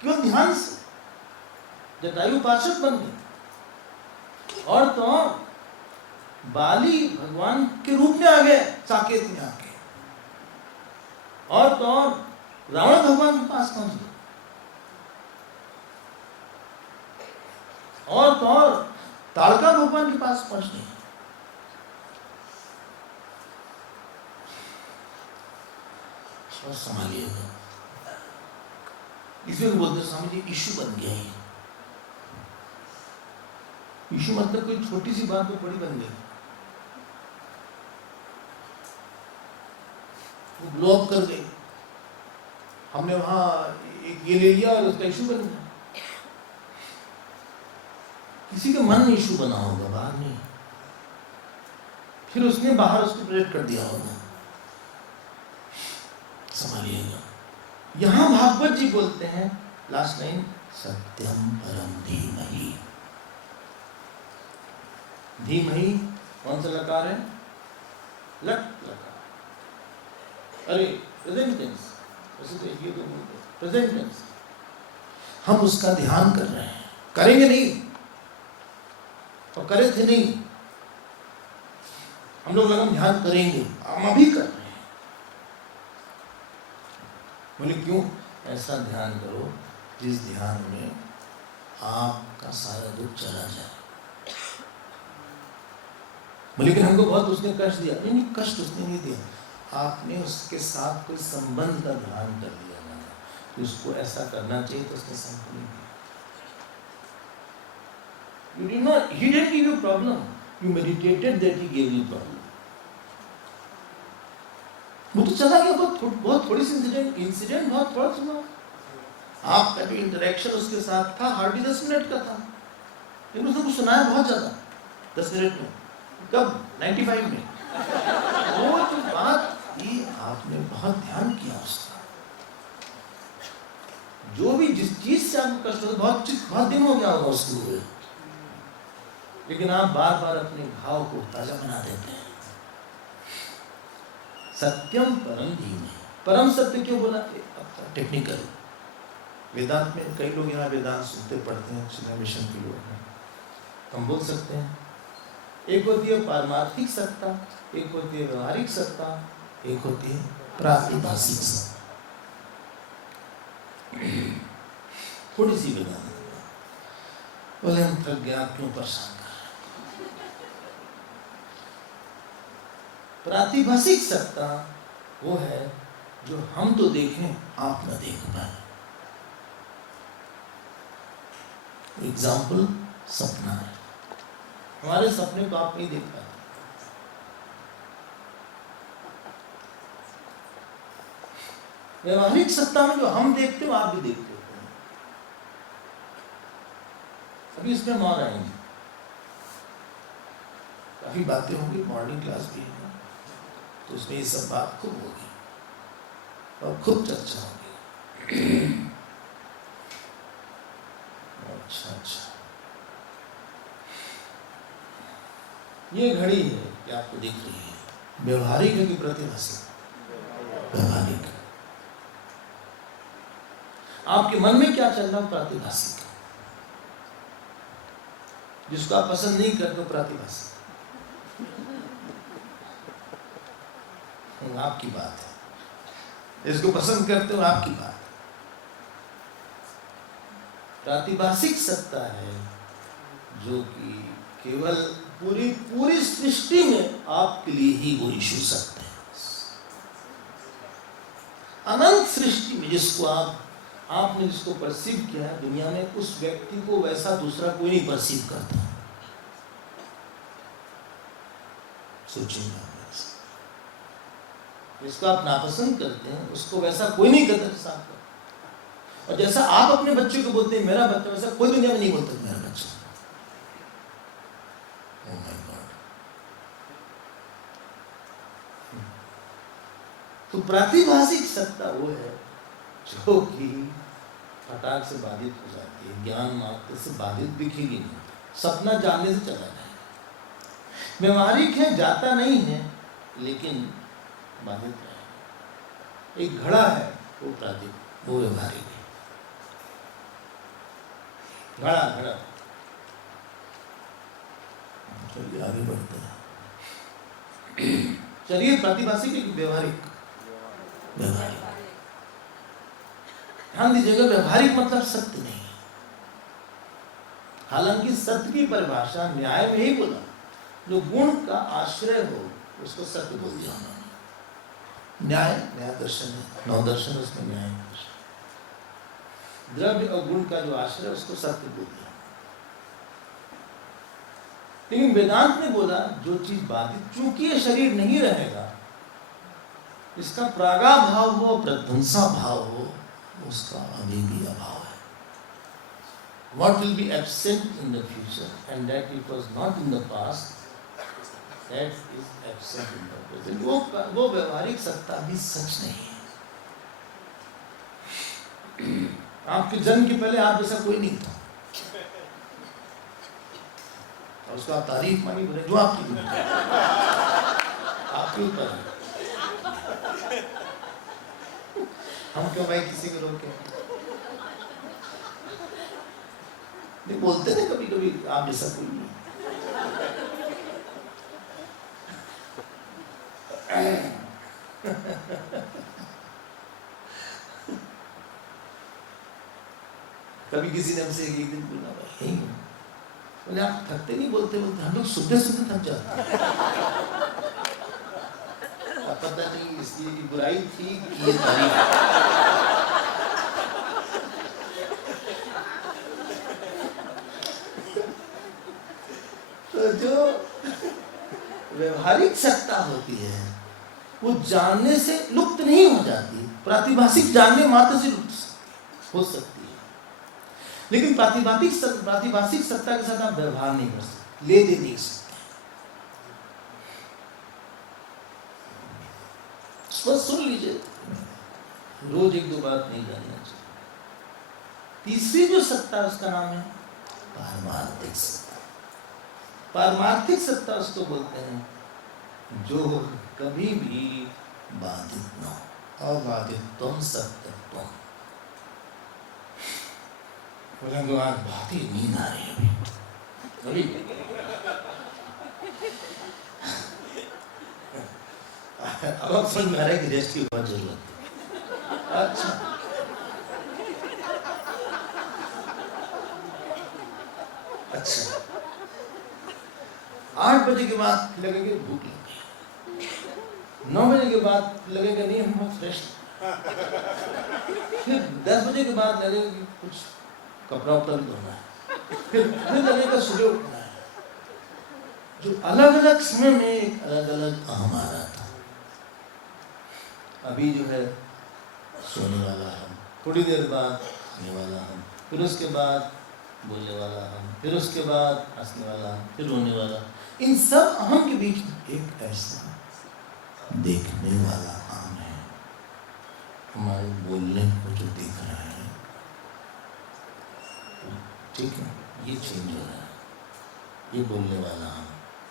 क्यों? ध्यान से जटायु पार्षद बन गए। और तो बाली भगवान के रूप में आ गए, साकेत में आके। और तो रावण भगवान के पास पहुंच गए। और तो ताड़का भगवान के पास पहुंच गए। और संभालिएगा, इसमें बोलते स्वामी जी इशू बन गया है। इशू मतलब कोई छोटी सी बात तो बड़ी बन गई। वो ब्लॉक कर गई, हमने वहां एक ये ले लिया और उसका इशू बन गया। किसी के मन में इशू बना होगा, बाहर नहीं। फिर उसने बाहर उसको प्रेरित कर दिया होगा। संभालिएगा। यहां भागवत जी बोलते हैं लास्ट लाइन, सत्यम परम धीमहि। धीमहि कौन सा लकार है? लट लकार। अरे प्रेजेंट टेंस, वैसे तो ये तो प्रेजेंट टेंस। हम उसका ध्यान कर रहे हैं, करेंगे नहीं और करे थे नहीं। हम लोग लगन ध्यान करेंगे, हम अभी कर रहे हैं। बोले क्यों? ऐसा ध्यान करो जिस ध्यान में आपका सारा दुख चला जाए। लेकिन हमको बहुत उसने कष्ट दिया। नहीं, कष्ट उसने नहीं दिया, आपने उसके साथ कोई संबंध का ध्यान कर लिया ना, तो उसको ऐसा करना चाहिए तो उसने संबंध नहीं दिया। You did not, he didn't give you problem. You meditated that he gave you problem. वो तो चला गया, बहुत थोड़ी सी इंसिडेंट बहुत थोड़ा सुना। आपका जो इंटरेक्शन उसके साथ था हार्डली 10 मिनट का था, लेकिन उसने कुछ सुनाया बहुत ज्यादा 10 मिनट में। कब? 95 में। वो जो बात थी, आपने बहुत ध्यान किया उसका। जो भी जिस चीज से आपको कष्ट होता, बहुत दिन हो गया होगा उसको हुए, लेकिन आप बार बार अपने घाव को ताजा बना देते हैं। सत्यम परम धीमहि। परम सत्य क्यों बोला? टेक्निकल वेदांत में कई लोग यहाँ वेदांत सुनते पढ़ते हैं, चिन्मय मिशन के लोग हैं, हम बोल सकते हैं एक होती है पारमार्थिक सत्ता, एक होती है व्यवहारिक सत्ता, एक होती है प्रातिभासिक सत्ता। थोड़ी सी वेदांत बोले हम थक गया, क्यों परेशान कर रहे हैं। प्रातिभासिक सत्ता वो है जो हम तो देखें, आप न देख पाए। एग्जाम्पल सपना है, हमारे सपने को आप नहीं देख पाते। व्यवहारिक सत्ता में जो हम देखते हो आप भी देखते हो। अभी इसमें हम और आएंगे, काफी बातें होंगी, मॉर्निंग क्लास भी है, तो उसमें ये सब बात खूब होगी और खूब चर्चा होगी। अच्छा, ये घड़ी है कि आपको दिख रही है, व्यवहारिक है कि प्रतिभासिक? व्यवहारिक। आपके मन में क्या चल रहा है? प्रतिभासिक। जिसको आप पसंद नहीं करते हो प्रातिभाषिक, आपकी बात है। इसको पसंद करते हो आपकी बात। प्रातिभाषिक सत्ता है जो कि केवल पूरी सृष्टि में आपके लिए ही वो इशू सकते हैं। अनंत सृष्टि में जिसको आपने जिसको परसीव किया है दुनिया में, उस व्यक्ति को वैसा दूसरा कोई नहीं परसीव करता। सोचिए, जिसको आप नापसंद करते हैं उसको वैसा कोई नहीं करता जैसा आप करते। और जैसा आप अपने बच्चे को बोलते हैं मेरा बच्चा, वैसा कोई दुनिया में नहीं बोलता मेरा बच्चा। Oh my God। तो प्रातिभाषिक सत्ता वो है जो कि फटाक से बाधित हो जाती है, ज्ञान मात्र से बाधित दिखेगी नहीं, सपना जानने से चला जाए। व्यवहारिक है, जाता नहीं है लेकिन बाधित है। एक घड़ा है वो प्रातिभाषिक, वो व्यवहारिक है। घड़ा चलिए आगे बढ़ते हैं। चलिए प्रातिभाषिक एक व्यवहारिक। ध्यान दीजिएगा, व्यवहारिक मतलब सत्य नहीं। हालांकि सत्य की परिभाषा न्याय में ही बोला, जो गुण का आश्रय हो उसको सत्य बोल दिया उन्होंने। न्याय दर्शन है, नौ दर्शन उसमें न्याय दर्शन। द्रव्य और गुण का जो आश्रय उसको सत्य बोल दिया। लेकिन वेदांत ने बोला जो चीज बाधित, चूंकि ये शरीर नहीं रहेगा, इसका प्रागाभाव हो, प्रध्वंसा भाव हो, उसका अभी भी अभाव है। What will be absent in the future and that it was not in the past, that is absent in the present। वो व्यवहारिक सत्ता भी सच नहीं है। आपके जन्म के पहले आप जैसा कोई नहीं था, और उसको आप तारीफ मानी बोले जो आपकी आपके ऊपर है। हम क्यों भाई किसी को रोके? नहीं बोलते ना कभी कभी आप जैसा कोई नहीं। कभी किसी ने हमसे एक दिन बोला भाई बोले आप थकते नहीं, बोलते हम लोग सुनते थक जाते हैं। पता नहीं इसकी बुराई थी कि ये तारीफ। तो जो व्यवहारिक सत्ता होती है वो जानने से लुप्त नहीं हो जाती, प्रातिभाषिक जानने मात्र से लुप्त हो सकती है। लेकिन प्रातिभाषिक सत्ता के साथ आप व्यवहार नहीं कर सकते, ले दे नहीं सकते। सुन लीजिए, रोज एक दो बात नहीं जानना चाहिए। तीसरी जो सत्ता उसका नाम है पारमार्थिक सत्ता। पारमार्थिक सत्ता उसको बोलते हैं जो कभी भी बाधित न हो, अबाधितत्वम सत्यत्वम। बोलेंगे आज बहुत ही नींद आ रही है अभी। अब आप समझ में आ रहा है कि रेस्ट की बहुत जरूरत है। अच्छा, अच्छा 8 बजे के बाद लगेगा भूख लगी, 9 बजे के बाद लगेगा नहीं हम बहुत फ्रेश, फिर 10 बजे के बाद लगेगा कि कुछ कपड़ा उपड़ा भी धोना है, फिर लगेगा सुबह उठना है। जो अलग अलग समय में एक अलग अलग अहम आ रहा था। अभी जो है सोने वाला हम, थोड़ी देर बाद खाने वाला हम, फिर उसके बाद बोलने वाला हम, फिर उसके बाद हंसने वाला हम, फिर रोने वाला। इन सब अहम के बीच एक ऐसा देखने वाला हम है, हमारे बोलने को जो देख रहा है, ठीक है, ये चेंज हो रहा है। ये बोलने वाला हम,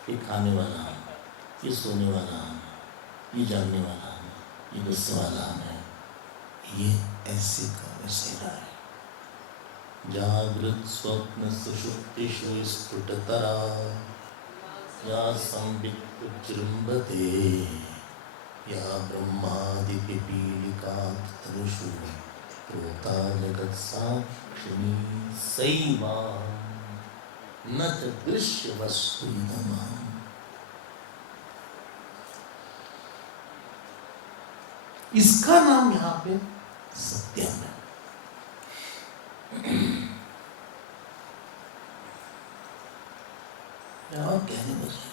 ये खाने वाला हम, ये सोने वाला हम, ये जानने वाला हम, ये गुस्से वाला हम है, ये ऐसे का वैसे रहा है। जागृत स्वप्न सुषुप्तिषु स्फुटतरा या संवित् उज्जृम्भते या ब्रह्मादि पिपीलिका तरुषु प्रोता जगत् साक्षिणी सैवा न च दृश्य वस्तु नमः। इसका नाम यहाँ पे सत्यम है। और कहने बजे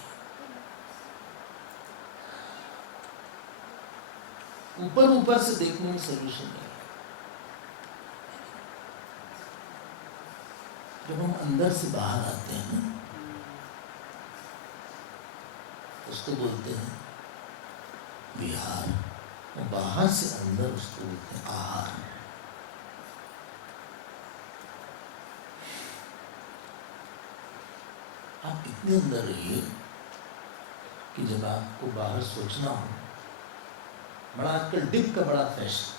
ऊपर ऊपर से देखने में सोल्यूशन नहीं है। जब हम अंदर से बाहर आते हैं ना, उसको बोलते हैं विहार, और बाहर से अंदर उसको बोलते हैं आहार। आप इतने अंदर रहिए कि जब आपको बाहर सोचना हो, बड़ा आजकल डिप का बड़ा फैशन,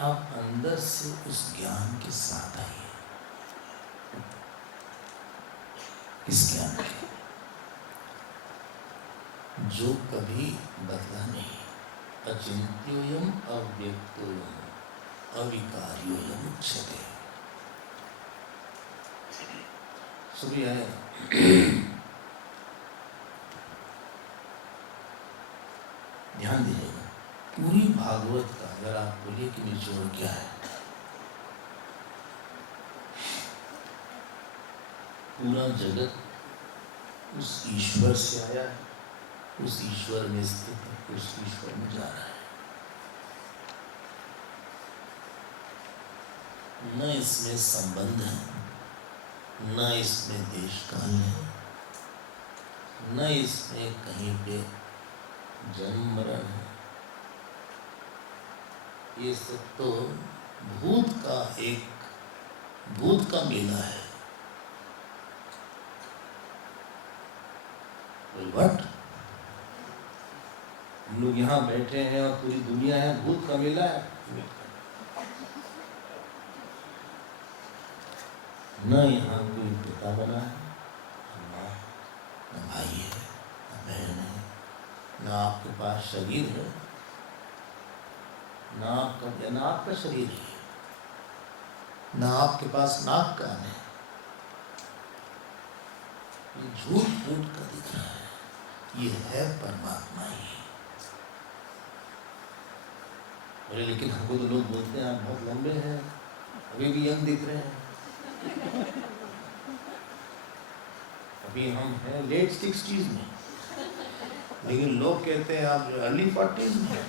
आप अंदर से उस ज्ञान के साथ आइए। इस ज्ञान के जो कभी बदला नहीं, अचिंत्योयम अव्यक्तोयम अविकार्योयम उच्यते। सभी आए ध्यान दीजिएगा। पूरी भागवत का अगर आप बोलिए कि निचोड़ क्या है, पूरा जगत उस ईश्वर से आया है, उस ईश्वर में स्थित है, उस ईश्वर में जा रहा है। न इसमें संबंध है, न इसमें देश काल है, न इसमें कहीं पे जन्म मरण है। ये सब तो भूत का मेला है। व्हाट? हम लोग यहाँ बैठे हैं और पूरी दुनिया है, भूत का मेला है। न यहाँ कोई पिता बना है, न भाई है, न बहन है, न आपके पास शरीर है, न आपका शरीर है, न आपके पास नाक कान है। ये झूठ फूट कर दिख रहा है, ये है परमात्मा ही। बोले लेकिन हमको तो लोग बोलते हैं आप बहुत लंबे हैं, अभी भी यंग दिख रहे हैं। अभी हम हैं लेट 60s में, लेकिन लोग कहते हैं आप जो अर्ली 40s में।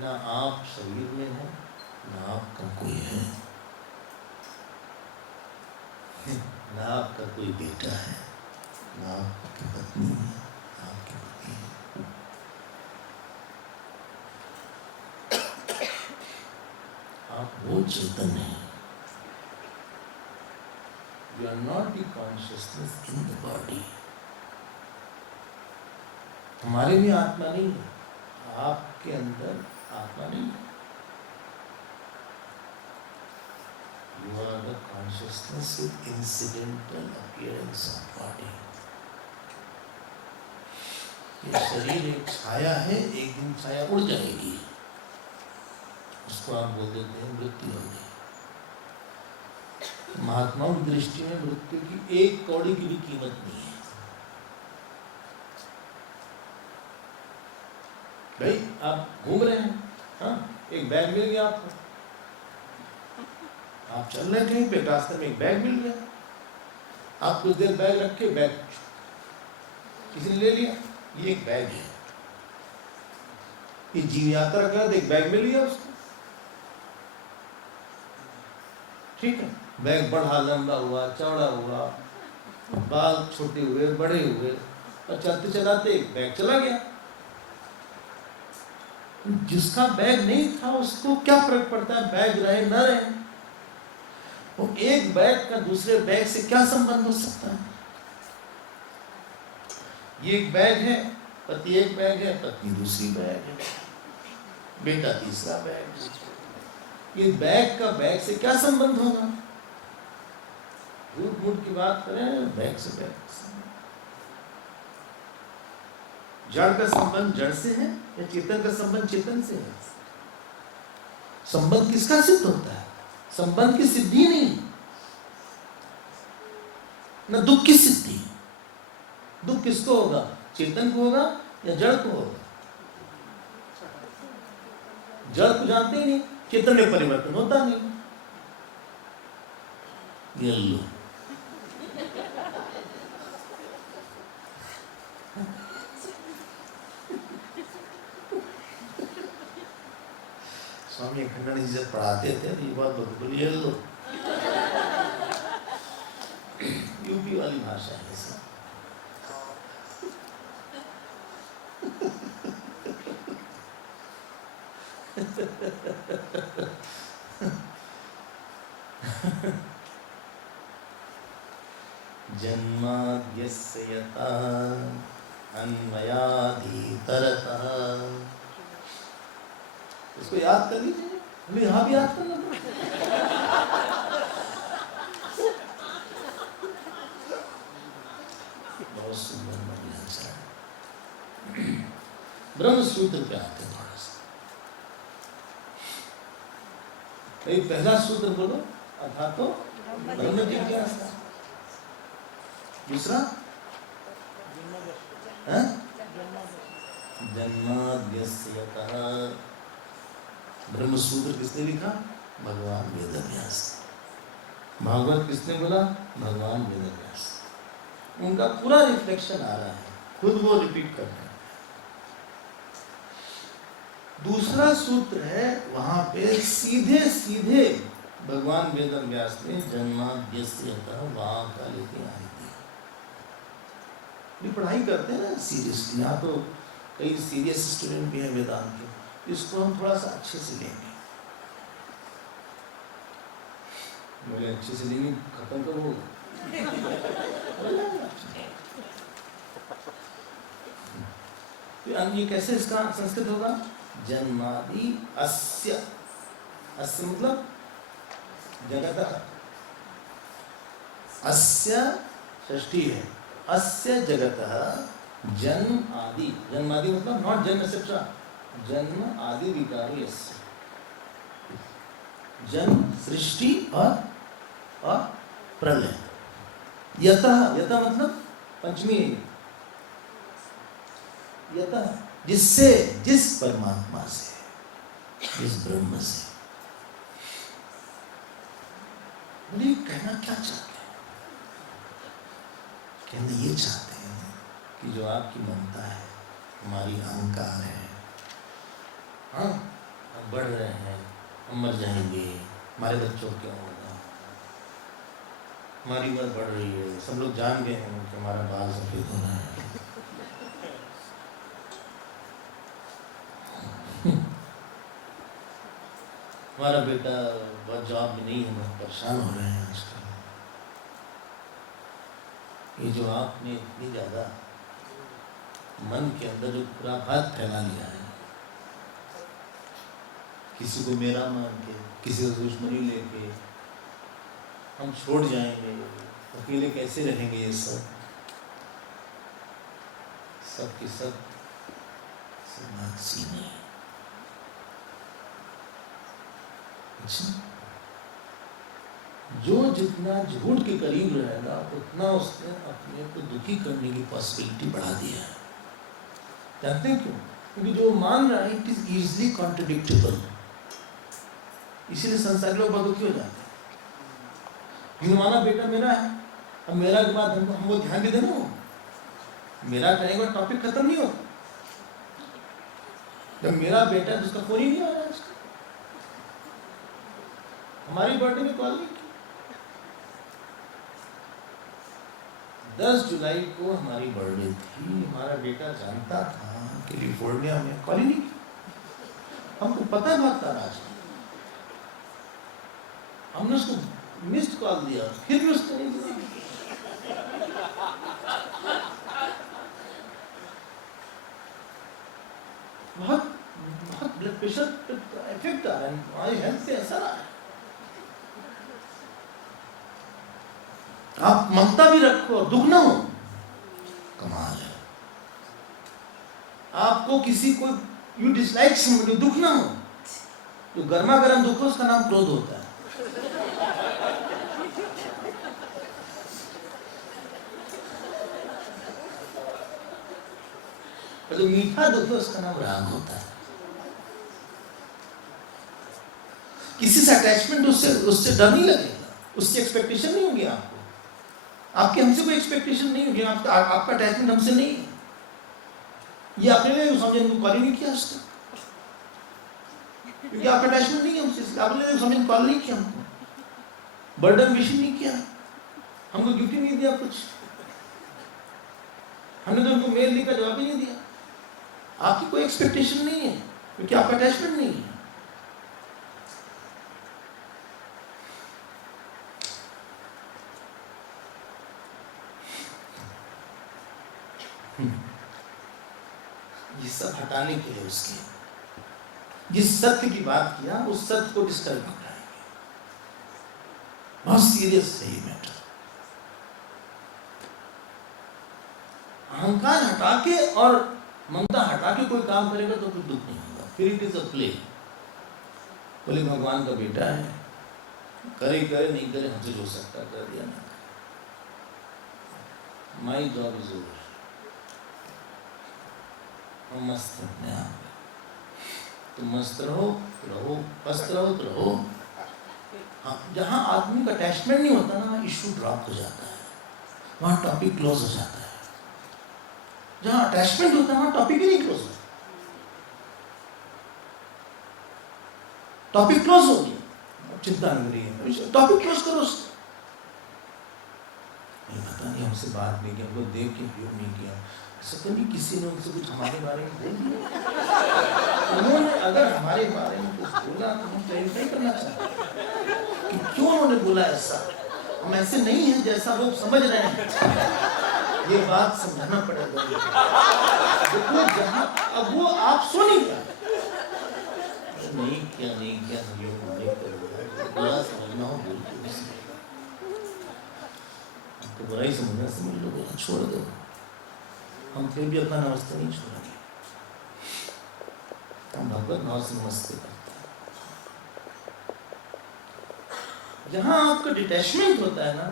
ना आप शरीर में हैं, ना आपका कोई है, ना आपका कोई बेटा है, ना आपकी पत्नी है, ना आपके पति है। आप वो चेतन हैं। You are not the consciousness in the body. हमारे भी आत्मा नहीं है, आपके अंदर आत्मा नहीं है। You are the consciousness with incidental appearance of body. ये शरीर एक छाया है, एक दिन छाया उड़ जाएगी, उसको आप बोल देते हैं मृत्यु हो गई। महात्माओं की दृष्टि में मृत्यु की एक कौड़ी की भी कीमत नहीं है। भाई आप घूम रहे हैं, हाँ, एक बैग मिल गया आपको, आप चल रहे कहीं पे, रास्ते में एक बैग मिल गया, आप कुछ देर बैग रख के बैग किसी ने ले लिया, ये एक बैग है। ये जीव यात्रा कर एक बैग मिल गया उसको, ठीक है। बैग बढ़ा, लंबा हुआ, चौड़ा हुआ, बाल छोटे हुए, बड़े हुए, और चलते चलाते एक बैग चला गया। जिसका बैग नहीं था उसको क्या फर्क पड़ता है बैग रहे न रहे। वो एक बैग का दूसरे बैग से क्या संबंध हो सकता है। ये एक बैग है, पति एक बैग है, पत्नी दूसरी बैग है, बेटा तीसरा बैग। ये बैग का बैग से क्या संबंध होगा? झूठ मूठ की बात करें, बैग से बैग। जड़ का संबंध जड़ से है या चेतन का संबंध चेतन से है? संबंध किसका सिद्ध होता है? संबंध की सिद्धि नहीं, न दुख की सिद्धि। दुख किसको होगा? चेतन को होगा या जड़ को होगा? जड़ को जानते ही नहीं, चेतन में परिवर्तन होता नहीं। ये लो, स्वामी अखंडानंद जी जब पढ़ाते थे तो ये बात बोली, ये लो। यूपी वाली भाषा है सब। जन्माद्यस्य यथा अन्वयाधितरतः। इसको याद कर लीजिए, हमें यहाँ भी याद करना पड़ेगा। बहुत सुंदर बढ़िया है। ब्रह्म सूत्र पे आते हैं थोड़ा सा। पहला सूत्र बोलो, अर्थात तो ब्रह्म जिज्ञासा। दूसरा जन्माद्यस्य यतः। ब्रह्म सूत्र किसने लिखा? भगवान वेदव्यास। भागवत किसने बोला? भगवान वेदव्यास। उनका पूरा रिफ्लेक्शन आ रहा है, खुद वो रिपीट कर रहे हैं। दूसरा सूत्र है, वहां पे सीधे सीधे भगवान वेदव्यास ने जन्माद्यस्य यतः वहां का लेके आए थे। पढ़ाई करते हैं ना सीरियसली, यहाँ तो कई सीरियस स्टूडेंट भी हैं वेदांत के, इसको हम थोड़ा सा अच्छे से लेंगे। बोले अच्छे से लेंगे, खत्म कब होगा? ये कैसे इसका संस्कृत होगा? जन्मादि अस्य। अस्य मतलब जगतः। अस्य षष्ठी है। अस्य जगतः जन्म आदि। जन्म आदि मतलब नॉट जन्म एक्सेट्रा, जन्म आदि विकारी अस्य। जन्म, सृष्टि और प्रलय। यतः, यतः मतलब पंचमी। यतः जिससे, जिस परमात्मा से, जिस ब्रह्म से। बोले कहना क्या चाहते हैं? कहना ये चाहते हैं कि जो आपकी ममता है, हमारी अहंकार है, हाँ हम बढ़ रहे हैं, हम मर जाएंगे, हमारे बच्चों क्या होगा, हमारी उम्र बढ़ रही है, सब लोग जान गए हैं कि हमारा बाल सफेद हो रहा है, हमारा बेटा बहुत जॉब में नहीं है, बहुत परेशान हो रहे हैं आजकल। ये जो आपने इतनी ज़्यादा मन के अंदर जो खुराफात फैला लिया है, किसी को मेरा मान के, किसी को दुश्मनी लेके, हम छोड़ जाएंगे, अकेले कैसे रहेंगे, ये सब की सब बात सीधी है। जो जितना झूठ के करीब रहेगा उतना उसने अपने को दुखी करने की पॉसिबिलिटी बढ़ा दिया है। जानते हैं क्यों? क्योंकि जो मान रहा है इट इज इजीली कॉन्ट्रडिक्टेबल, इसीलिए संसार लोग बहुत दुखी हो जाते हैं। माना बेटा मेरा है, अब मेरा के बाद हमको ध्यान भी देना हो, मेरा करने के बाद टॉपिक खत्म नहीं होता। जब मेरा बेटा है उसका फोन ही नहीं आ रहा है। हमारी बर्थडे में कॉल नहीं की। 10 जुलाई को हमारी बर्थडे थी, हमारा बेटा जानता था कि कैलिफोर्निया में, कॉल ही नहीं की। हमको पता बात था आज, हमने उसको मिस्ड कॉल दिया, फिर भी उसको नहीं दिया। बहुत बहुत ब्लड प्रेशर पे इफेक्ट आ रहा है, हमारी हेल्थ पे असर आ रहा है। आप ममता भी रखो और दुख ना हो, कमाल है। आपको किसी को यू डिसलाइक समबडी, दुख ना हो, जो गर्मा गर्म दुख है उसका नाम क्रोध होता है। जो मीठा दुख है उसका नाम राग होता है। किसी से अटैचमेंट, उससे उससे डर नहीं लगेगा, उससे एक्सपेक्टेशन नहीं होगी आपको, आपके हमसे कोई एक्सपेक्टेशन नहीं होगी, आपका अटैचमेंट हमसे नहीं है। ये आपने नहीं समझे, कॉल नहीं किया आज तक, क्योंकि आपका अटैचमेंट नहीं है हमसे, आपने समझे कॉल नहीं किया, हमको बर्डन विश नहीं किया, हमको गिफ्ट नहीं दिया कुछ, हमने तो उनको मेल लिखा जवाब ही नहीं दिया। आपकी कोई एक्सपेक्टेशन नहीं है, क्योंकि आपका अटैचमेंट नहीं है। ये सब हटाने के लिए उसके जिस सत्य की बात किया, उस सत्य को डिस्टर्ब कर रहा है। बहुत सीरियस है ये मैटर। अहंकार हटा के और ममता हटा के कोई काम करेगा तो फिर दुख नहीं होगा, फिर इट इज अ प्ले। बोले भगवान का बेटा है, करे करे नहीं करे, हमसे जो सकता कर दिया ना, माई जॉब इज ओवर। हम मस्त हैं अपने आप, तुम मस्त रहो रहो, मस्त रहो तो रहो। हाँ, जहाँ आदमी का अटैचमेंट नहीं होता ना, इशू ड्रॉप हो जाता है, वहाँ टॉपिक क्लोज हो जाता है। जहाँ अटैचमेंट होता है वहाँ टॉपिक ही नहीं क्लोज होता, टॉपिक क्लोज हो गया, चिंता नहीं रही है, टॉपिक क्लोज करो उसको। नहीं, पता नहीं हमसे बात नहीं की, हमको देख के क्यों नहीं किया, ऐसा तो नहीं किसी ने उनसे कुछ हमारे बारे में बोल दिया। उन्होंने अगर हमारे बारे में कुछ बोला तो हम क्लैरिफाई करना चाहते कि क्यों उन्होंने बोला ऐसा, हम ऐसे नहीं हैं जैसा वो समझ रहे हैं, ये बात समझना पड़ेगा। देखो जहाँ अब वो आप सो नहीं पाए, नहीं किया बुरा समझना हो बिल्कुल, तो बुरा ही समझना, समझ लो, बुरा छोड़ दो, हम फिर भी अपना नमस्ते नहीं छोड़ेंगे, हम भगवत भाव से नमस्ते करते हैं। जहाँ आपका डिटैचमेंट होता है ना,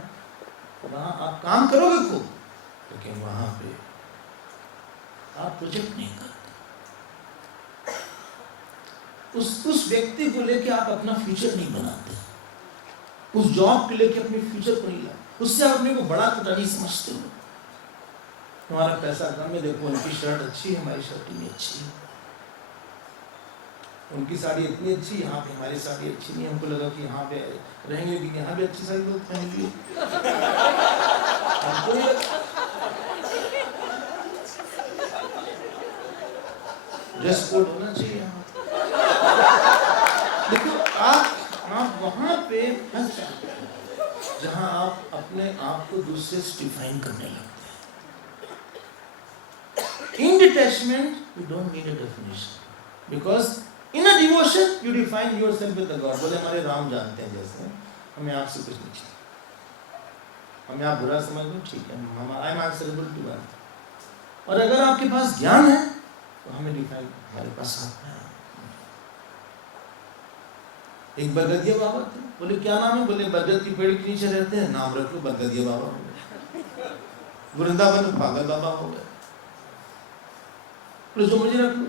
वहाँ आप काम करोगे खूब, लेकिन वहाँ पे आप प्रोजेक्ट नहीं करते। उस व्यक्ति को लेके आप अपना फ्यूचर नहीं बनाते, उस जॉब को लेके अपने फ्यूचर को नहीं लाते, उससे आप अपने को बड़ा तो नहीं समझते हो। हमारा पैसा कम है, देखो उनकी शर्ट अच्छी है, हमारी शर्ट इतनी अच्छी है, उनकी साड़ी इतनी अच्छी, यहाँ पे हमारी साड़ी अच्छी नहीं है, हमको लगा कि यहाँ पे रहेंगे कि यहाँ भी अच्छी साड़ी लोग पहनेंगे, ड्रेस कोड होना चाहिए यहाँ। देखो आप वहाँ पे फंस जाते हैं जहाँ आप अपने आप को दूसरे से डिफाइन करने लगते हैं। In detachment, you don't need a definition, because in a devotion you define yourself with the God. बोले हमारे राम जानते हैं, जैसे हमें आपसे कुछ नहीं चाहिए, हमें आप बुरा समझ लो ठीक है, हम I am answerable to God. और अगर आपके पास ज्ञान है तो हमें डिफाइन, हमारे पास साथ है। एक बरगदिया बाबा थे, बोले क्या नाम है, बोले बरगद की पेड़ के नीचे रहते हैं, नाम रख लो बरगदिया बाबा हो गए। वृंदावन में पागल बाबा हो गए, जो मुझे रख लो।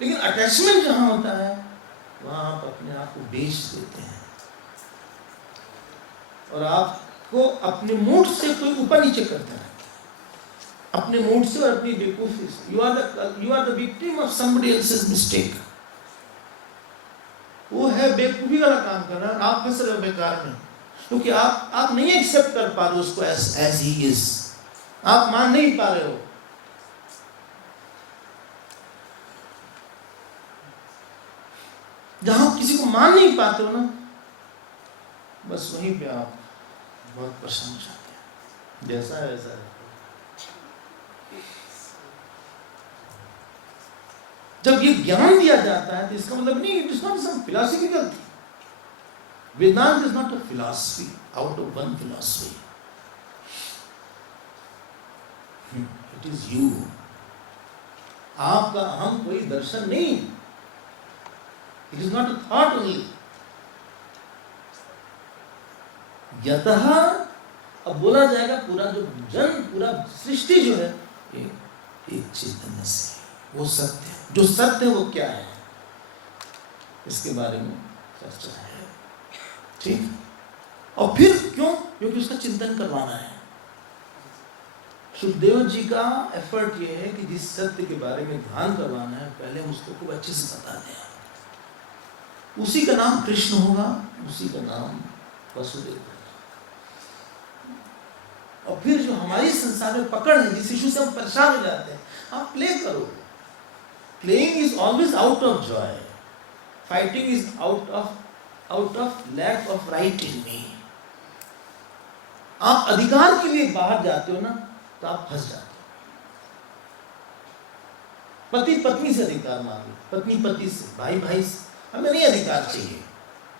लेकिन अटैचमेंट जहां होता है वहां आप अपने आप को बेच देते हैं, और आपको अपने मूड से कोई ऊपर नीचे करता है, अपने मूड से और अपनी बेवकूफी से। You are the victim of somebody else's mistake. वो है बेवकूफी वाला काम कर रहा है, आप फंस रहे हो बेकार में, क्योंकि आप नहीं एक्सेप्ट कर पा रहे उसको एज ही इज, आप मान नहीं पा रहे हो। जहां किसी को मान नहीं पाते हो ना, बस वहीं पे आप बहुत परेशान हो जाते हैं। जैसा है वैसा है। जब ये ज्ञान दिया जाता है तो इसका मतलब नहीं, it is not some philosophical. Vedanta is not a philosophy out of one philosophy, it is you. आपका अहम कोई दर्शन नहीं, it is not a thought only. यतः, अब बोला जाएगा पूरा जो जन, पूरा सृष्टि जो है एक चैतन्य से, वो सत्य, जो सत्य है वो क्या है, इसके बारे में चर्चा है। ठीक, और फिर क्यों? क्योंकि उसका चिंतन करवाना है। सुखदेव जी का एफर्ट ये है कि जिस सत्य के बारे में ध्यान करवाना है, पहले हम उसको खूब अच्छे से बता दें। उसी का नाम कृष्ण होगा, उसी का नाम वसुदेव होगा। और फिर जो हमारी संसार में पकड़ है, जिस इशू से हम परेशान हो जाते हैं, आप प्ले करो। Playing is always out of joy, fighting is out of lack of right in me. आप अधिकार के लिए बाहर जाते हो ना, तो आप फंस जाते हो। पति पत्नी से अधिकार मांगे, पत्नी पति से, भाई भाई से, हमें नहीं अधिकार चाहिए,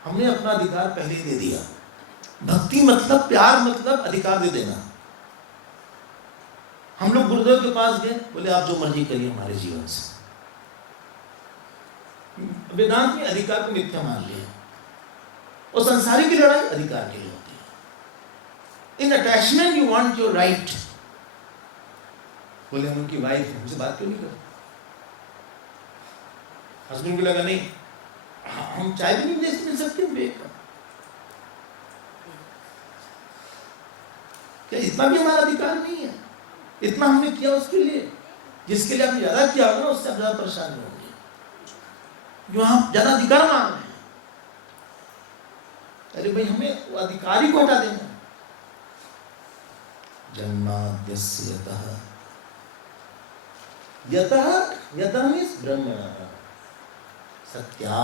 हमने अपना अधिकार पहले दे दिया। भक्ति मतलब, प्यार मतलब अधिकार दे देना। हम लोग गुरुदेव के पास गए, बोले आप जो मर्जी करिए हमारे जीवन से। वेदांत में अधिकार को मिथ्या मान लिया, और संसारी की लड़ाई अधिकार के लिए होती है। In attachment you want your right. बोले हम उनकी वाइफ, हमसे बात क्यों नहीं करते? हस्बैंड को लगा नहीं, हम चाय भी नहीं मिल सकते बेक। क्या इतना भी हमारा अधिकार नहीं है? इतना हमने किया उसके लिए, जिसके लिए हमने ज्यादा किया होगा ना, उससे आप ज्यादा परेशान होंगे, जो हम ज्यादा अधिकार मांग रहे हैं। अरे भाई, हमें वो अधिकारी को हटा देना। जन्माद्यस्य यतः मीन्स ब्रह्म सत्या।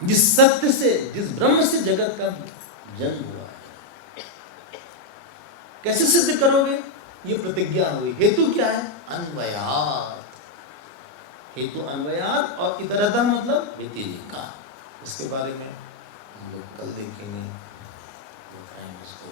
जिस सत्य से, जिस ब्रह्म से जगत का जन्म हुआ है। कैसे सिद्ध करोगे? ये प्रतिज्ञा हुई। हेतु क्या है? अन्वयात। हेतु अन्वयात, और इतरता मतलब व्यतिरेका। इसके बारे में हम लोग कल देखेंगे, बताएंगे उसको।